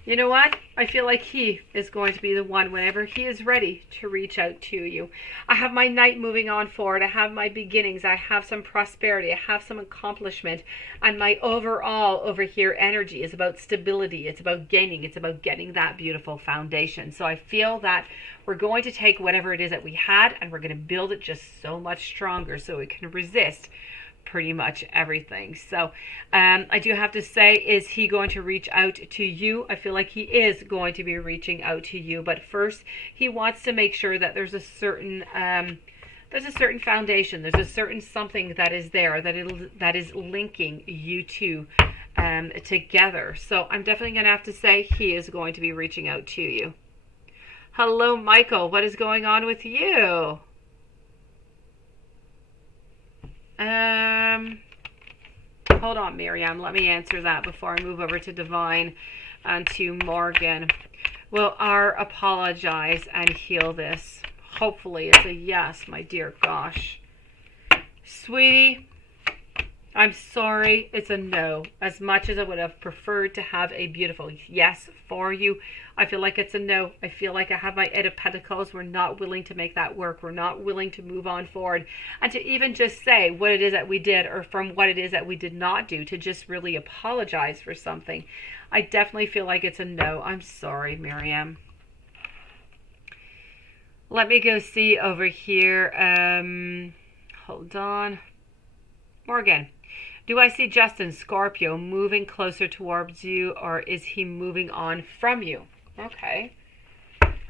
You know what? I feel like he is going to be the one whenever he is ready to reach out to you. I have my Knight moving on forward. I have my beginnings. I have some prosperity. I have some accomplishment. And my overall over here energy is about stability. It's about gaining. It's about getting that beautiful foundation. So I feel that we're going to take whatever it is that we had, and we're going to build it just so much stronger so it can resist pretty much everything. So I do have to say, is he going to reach out to you? I feel like he is going to be reaching out to you, but first he wants to make sure that there's a certain foundation, there's a certain something that is there, that is linking you two together. So I'm definitely going to have to say he is going to be reaching out to you. Hello, Michael. What is going on with you? Hold on, Miriam. Let me answer that before I move over to Divine and to Morgan. Will R apologize and heal this? Hopefully it's a yes, my dear gosh. Sweetie, I'm sorry, it's a no. As much as I would have preferred to have a beautiful yes for you, I feel like it's a no. I feel like I have my 8 of Pentacles. We're not willing to make that work. We're not willing to move on forward. And to even just say what it is that we did, or from what it is that we did not do, to just really apologize for something, I definitely feel like it's a no. I'm sorry, Miriam. Let me go see over here. Hold on. Morgan. Do I see Justin, Scorpio, moving closer towards you, or is he moving on from you? Okay.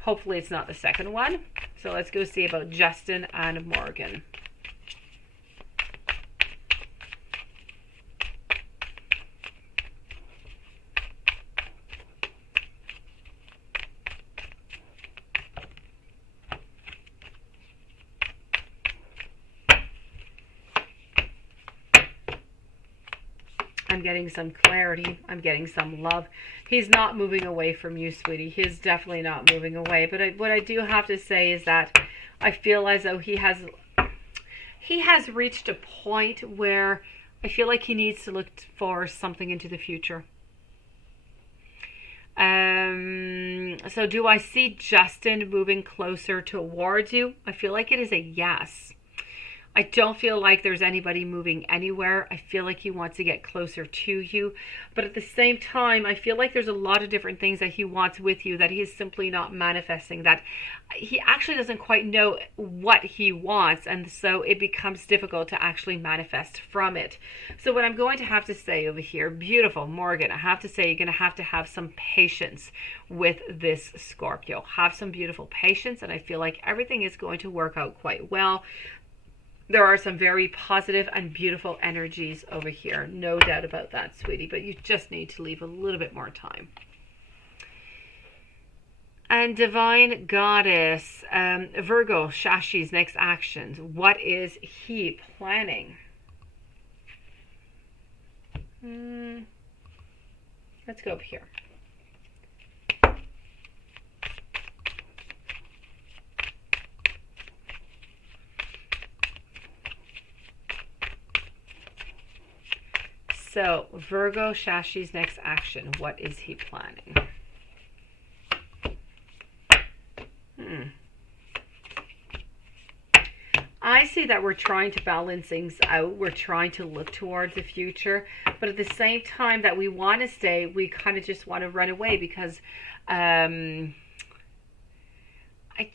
Hopefully it's not the second one. So let's go see about Justin and Morgan. I'm getting some clarity. I'm getting some love. He's not moving away from you, sweetie. He's definitely not moving away. But what I do have to say is that I feel as though he has reached a point where I feel like he needs to look for something into the future. So do I see Justin moving closer towards you? I feel like it is a yes. I don't feel like there's anybody moving anywhere. I feel like he wants to get closer to you. But at the same time, I feel like there's a lot of different things that he wants with you that he is simply not manifesting, that he actually doesn't quite know what he wants. And so it becomes difficult to actually manifest from it. So what I'm going to have to say over here, beautiful Morgan, I have to say you're going to have some patience with this Scorpio. Have some beautiful patience, and I feel like everything is going to work out quite well. There are some very positive and beautiful energies over here. No doubt about that, sweetie. But you just need to leave a little bit more time. And Divine Goddess, Virgo, Shashi's next actions. What is he planning? Let's go up here. So, Virgo, Shashi's next action. What is he planning? I see that we're trying to balance things out. We're trying to look towards the future. But at the same time that we want to stay, we kind of just want to run away because I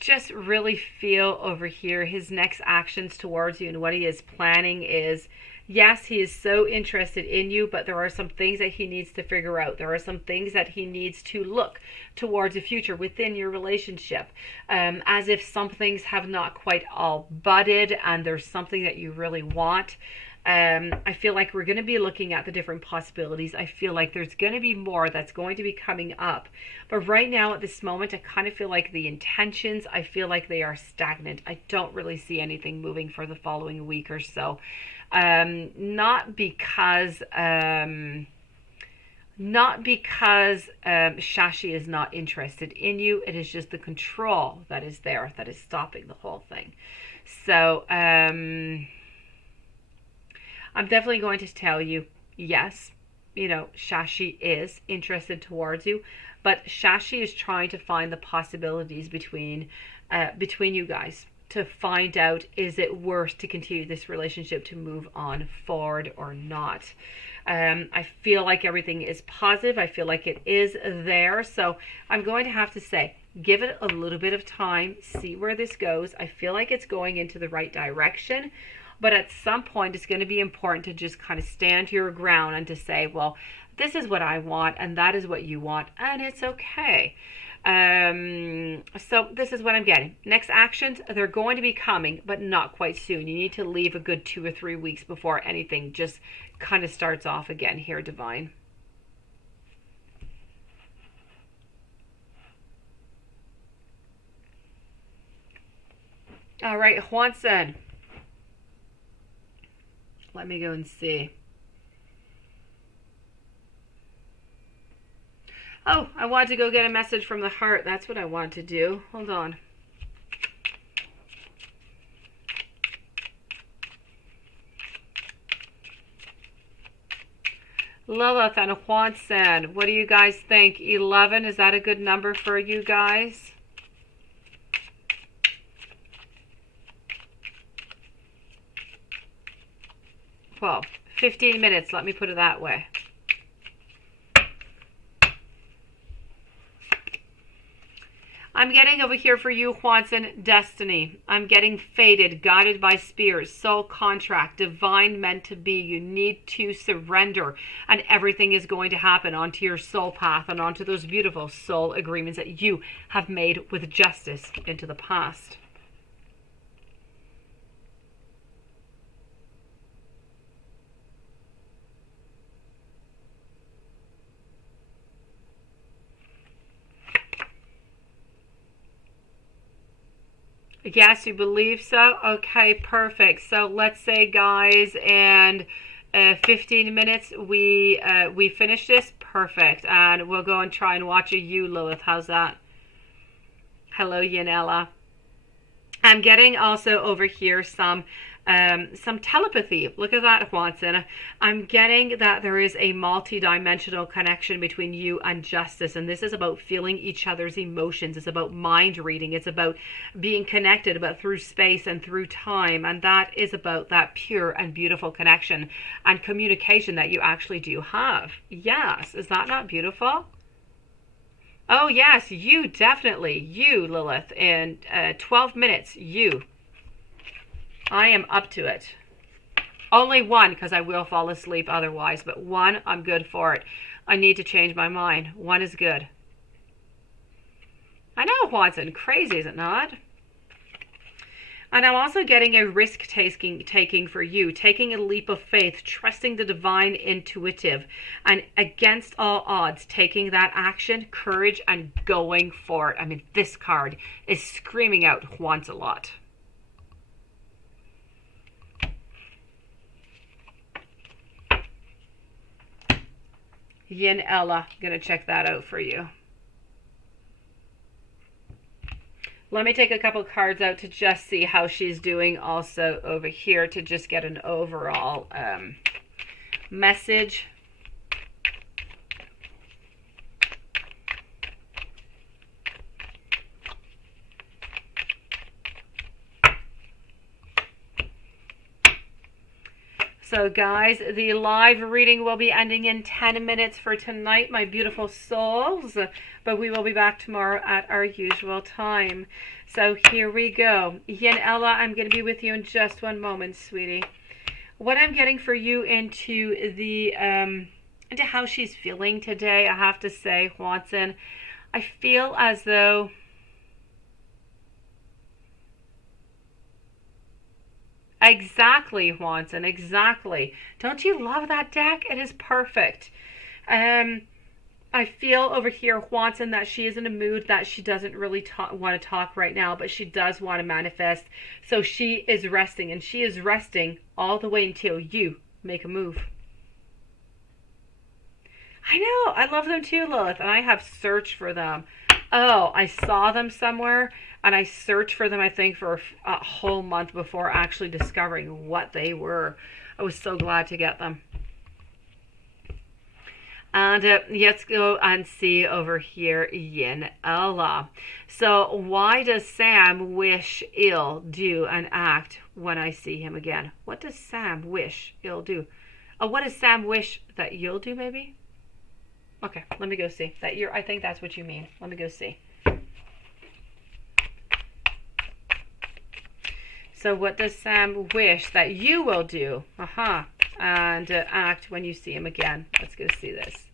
just really feel over here his next actions towards you and what he is planning is, yes, he is so interested in you, but there are some things that he needs to figure out. There are some things that he needs to look towards the future within your relationship. As if some things have not quite all budded and there's something that you really want. I feel like we're going to be looking at the different possibilities. I feel like there's going to be more that's going to be coming up. But right now at this moment, I kind of feel like the intentions, I feel like they are stagnant. I don't really see anything moving for the following week or so. Not because Shashi is not interested in you. It is just the control that is there that is stopping the whole thing. So I'm definitely going to tell you, yes, Shashi is interested towards you, but Shashi is trying to find the possibilities between you guys to find out, is it worth to continue this relationship, to move on forward or not. I feel like everything is positive. I feel like it is there. So I'm going to have to say, give it a little bit of time, see where this goes. I feel like it's going into the right direction. But at some point, it's going to be important to just kind of stand your ground and to say, well, this is what I want and that is what you want. And it's okay. So this is what I'm getting. Next actions, they're going to be coming, but not quite soon. You need to leave a good 2 or 3 weeks before anything just kind of starts off again here, Divine. All right, Juanson. Let me go and see. Oh, I want to go get a message from the heart. That's what I want to do. Hold on. Lilith and Juanson, what do you guys think? 11, is that a good number for you guys? Well, 15 minutes, let me put it that way. I'm getting over here for you, Juanson, destiny. I'm getting fated, guided by spirits, soul contract, divine meant to be. You need to surrender, and everything is going to happen onto your soul path and onto those beautiful soul agreements that you have made with justice into the past. Yes, you believe so? Okay, perfect. So let's say, guys, and 15 minutes we finish this. Perfect. And we'll go and try and watch a You, Lilith. How's that? Hello, Yanela. I'm getting also over here some some telepathy. Look at that, Watson. I'm getting that there is a multi-dimensional connection between you and Justice, and this is about feeling each other's emotions. It's about mind reading. It's about being connected, about through space and through time, and that is about that pure and beautiful connection and communication that you actually do have. Yes, is that not beautiful? Oh yes, you definitely, you Lilith, in 12 minutes, you. I am up to it. Only one, because I will fall asleep otherwise, but one, I'm good for it. I need to change my mind. One is good. I know, Watson, crazy, is it not? And I'm also getting a risk taking for you, taking a leap of faith, trusting the divine intuitive, and against all odds, taking that action, courage, and going for it. I mean, this card is screaming out wants a lot. Yin Ella, gonna check that out for you. Let me take a couple cards out to just see how she's doing also over here to just get an overall message. So guys, the live reading will be ending in 10 minutes for tonight, my beautiful souls. But we will be back tomorrow at our usual time. So here we go. Yin Ella, I'm going to be with you in just one moment, sweetie. What I'm getting for you into the into how she's feeling today, I have to say, Watson, I feel as though exactly, Watson, exactly. Don't you love that deck? It is perfect. I feel over here, Watson, that she is in a mood that she doesn't really want to talk right now, but she does want to manifest. So she is resting, and she is resting all the way until you make a move. I know, I love them too, Lilith, and I have searched for them. Oh, I saw them somewhere, and I searched for them, I think, for a whole month before actually discovering what they were. I was so glad to get them. And let's go and see over here Yin Ella. So why does Sam wish ill, do, and act when I see him again? What does Sam wish ill, do? Oh, what does Sam wish that you'll do, maybe? Okay, let me go see. I think that's what you mean. Let me go see. So what does Sam wish that you will do? And act when you see him again. Let's go see this.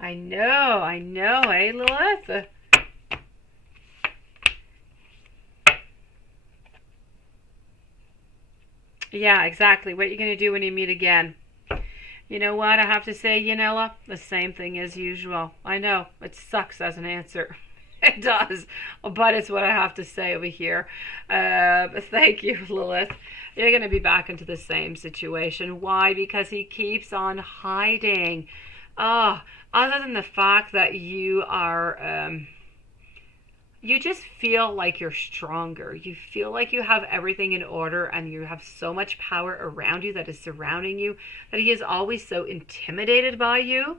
I know, eh, Lilith? Yeah, exactly. What are you going to do when you meet again? You know what? I have to say, Yanela, the same thing as usual. I know, it sucks as an answer. It does. But it's what I have to say over here. Thank you, Lilith. You're going to be back into the same situation. Why? Because he keeps on hiding. Oh, other than the fact that you are... you just feel like you're stronger. You feel like you have everything in order and you have so much power around you that is surrounding you that he is always so intimidated by you.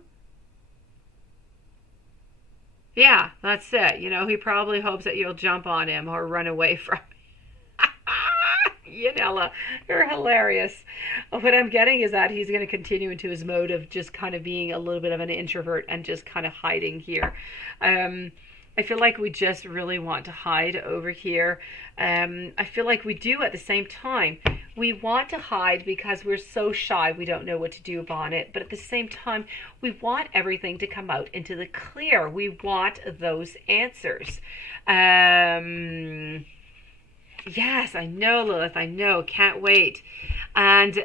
Yeah, that's it. You know, he probably hopes that you'll jump on him or run away from him. Yanela, you're hilarious. What I'm getting is that he's going to continue into his mode of just kind of being a little bit of an introvert and just kind of hiding here. I feel like we just really want to hide over here. I feel like we do at the same time. We want to hide because we're so shy we don't know what to do about it. But at the same time, we want everything to come out into the clear. We want those answers. Yes, I know, Lilith. I know. Can't wait. And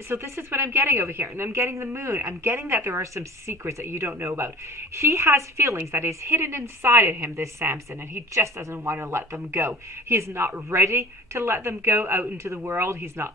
so this is what I'm getting over here. And I'm getting the moon. I'm getting that there are some secrets that you don't know about. He has feelings that is hidden inside of him, this Samson, and he just doesn't want to let them go. He's not ready to let them go out into the world. He's not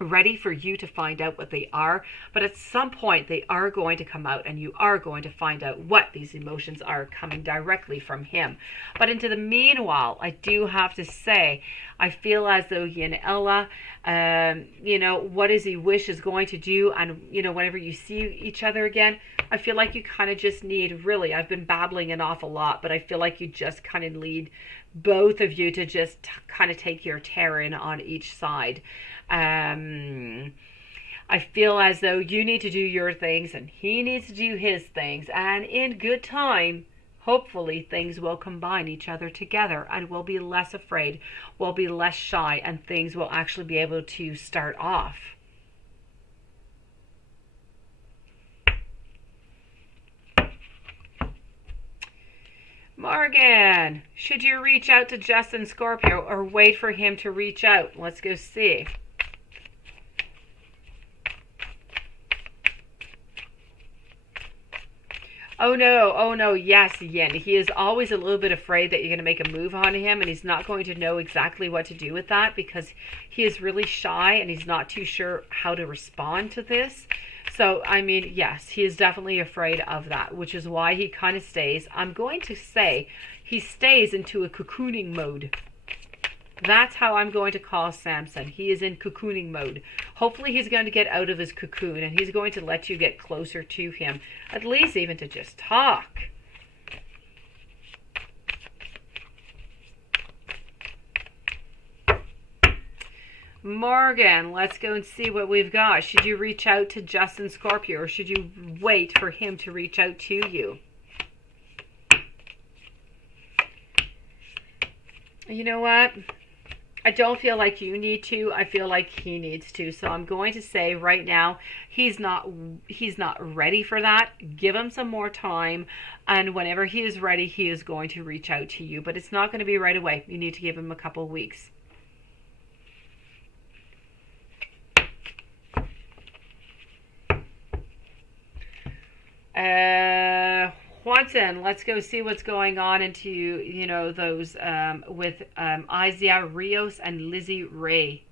ready for you to find out what they are, but at some point they are going to come out, and you are going to find out what these emotions are coming directly from him. But into the meanwhile, I do have to say, I feel as though he and Ella, what does he wish is going to do? And whenever you see each other again, I feel like you kind of just need, really, I've been babbling an awful lot, but I feel like you just kind of need both of you to just kind of take your tear-in on each side. I feel as though you need to do your things and he needs to do his things, and in good time, hopefully things will combine each other together, and we'll be less afraid, we'll be less shy, and things will actually be able to start off. Morgan, should you reach out to Justin Scorpio or wait for him to reach out? Let's go see. Oh no, yes, Yin. He is always a little bit afraid that you're going to make a move on him, and he's not going to know exactly what to do with that because he is really shy and he's not too sure how to respond to this. So, I mean, yes, he is definitely afraid of that, which is why he kind of stays. I'm going to say he stays into a cocooning mode. That's how I'm going to call Samson. He is in cocooning mode. Hopefully he's going to get out of his cocoon and he's going to let you get closer to him. At least even to just talk. Morgan, let's go and see what we've got. Should you reach out to Justin Scorpio or should you wait for him to reach out to you? You know what? I don't feel like you need to. I feel like he needs to. So I'm going to say right now, he's not ready for that. Give him some more time. And whenever he is ready, he is going to reach out to you. But it's not going to be right away. You need to give him a couple of weeks. Watson, let's go see what's going on into, those with Izia Rios and Lizzie Ray.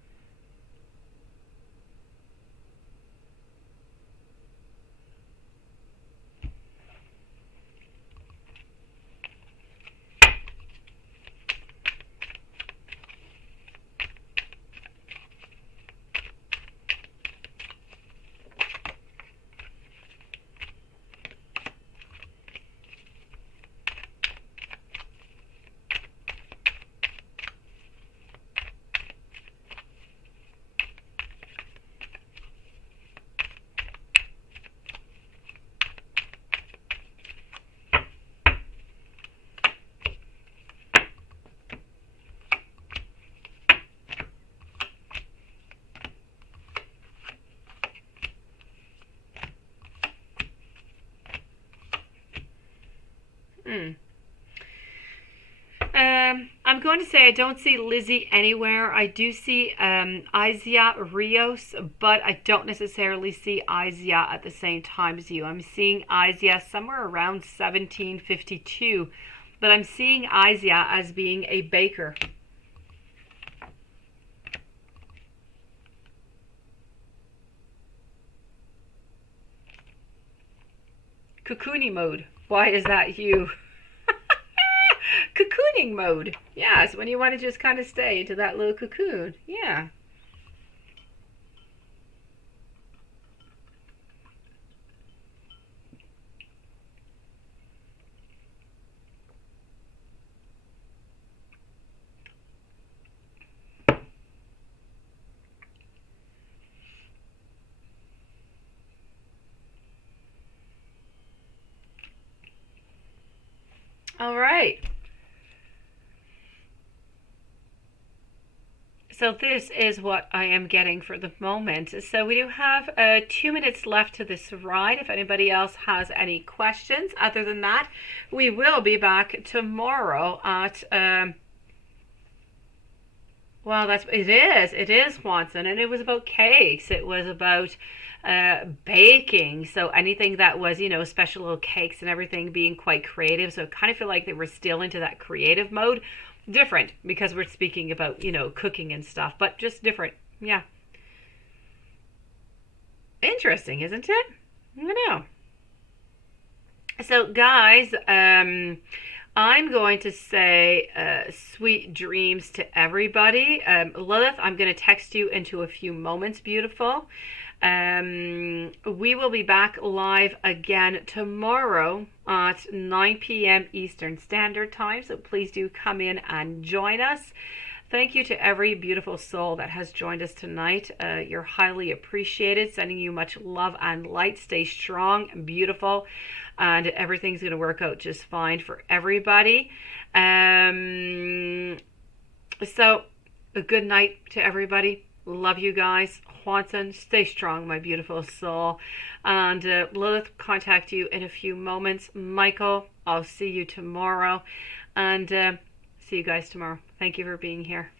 I'm going to say I don't see Lizzie anywhere. I do see Izia Rios, but I don't necessarily see Izia at the same time as you. I'm seeing Izia somewhere around 1752, but I'm seeing Izia as being a baker. Cocooning mode. Why is that you? Cocooning mode. Yes, when you want to just kind of stay into that little cocoon. Yeah. All right. So this is what I am getting for the moment. So we do have 2 minutes left to this ride. If anybody else has any questions, other than that, we will be back tomorrow at Well, it is Swanson, and it was about cakes. It was about baking. So anything that was, special little cakes and everything, being quite creative. So I kind of feel like they were still into that creative mode. Different because we're speaking about, cooking and stuff, but just different. Yeah. Interesting, isn't it? I know. So, guys, I'm going to say sweet dreams to everybody. Lilith, I'm going to text you into a few moments, beautiful. We will be back live again tomorrow at 9 p.m. Eastern Standard Time. So please do come in and join us. Thank you to every beautiful soul that has joined us tonight. You're highly appreciated. Sending you much love and light. Stay strong and beautiful. And everything's going to work out just fine for everybody. So, a good night to everybody. Love you guys. Juanson, stay strong, my beautiful soul. And Lilith, contact you in a few moments. Michael, I'll see you tomorrow. And see you guys tomorrow. Thank you for being here.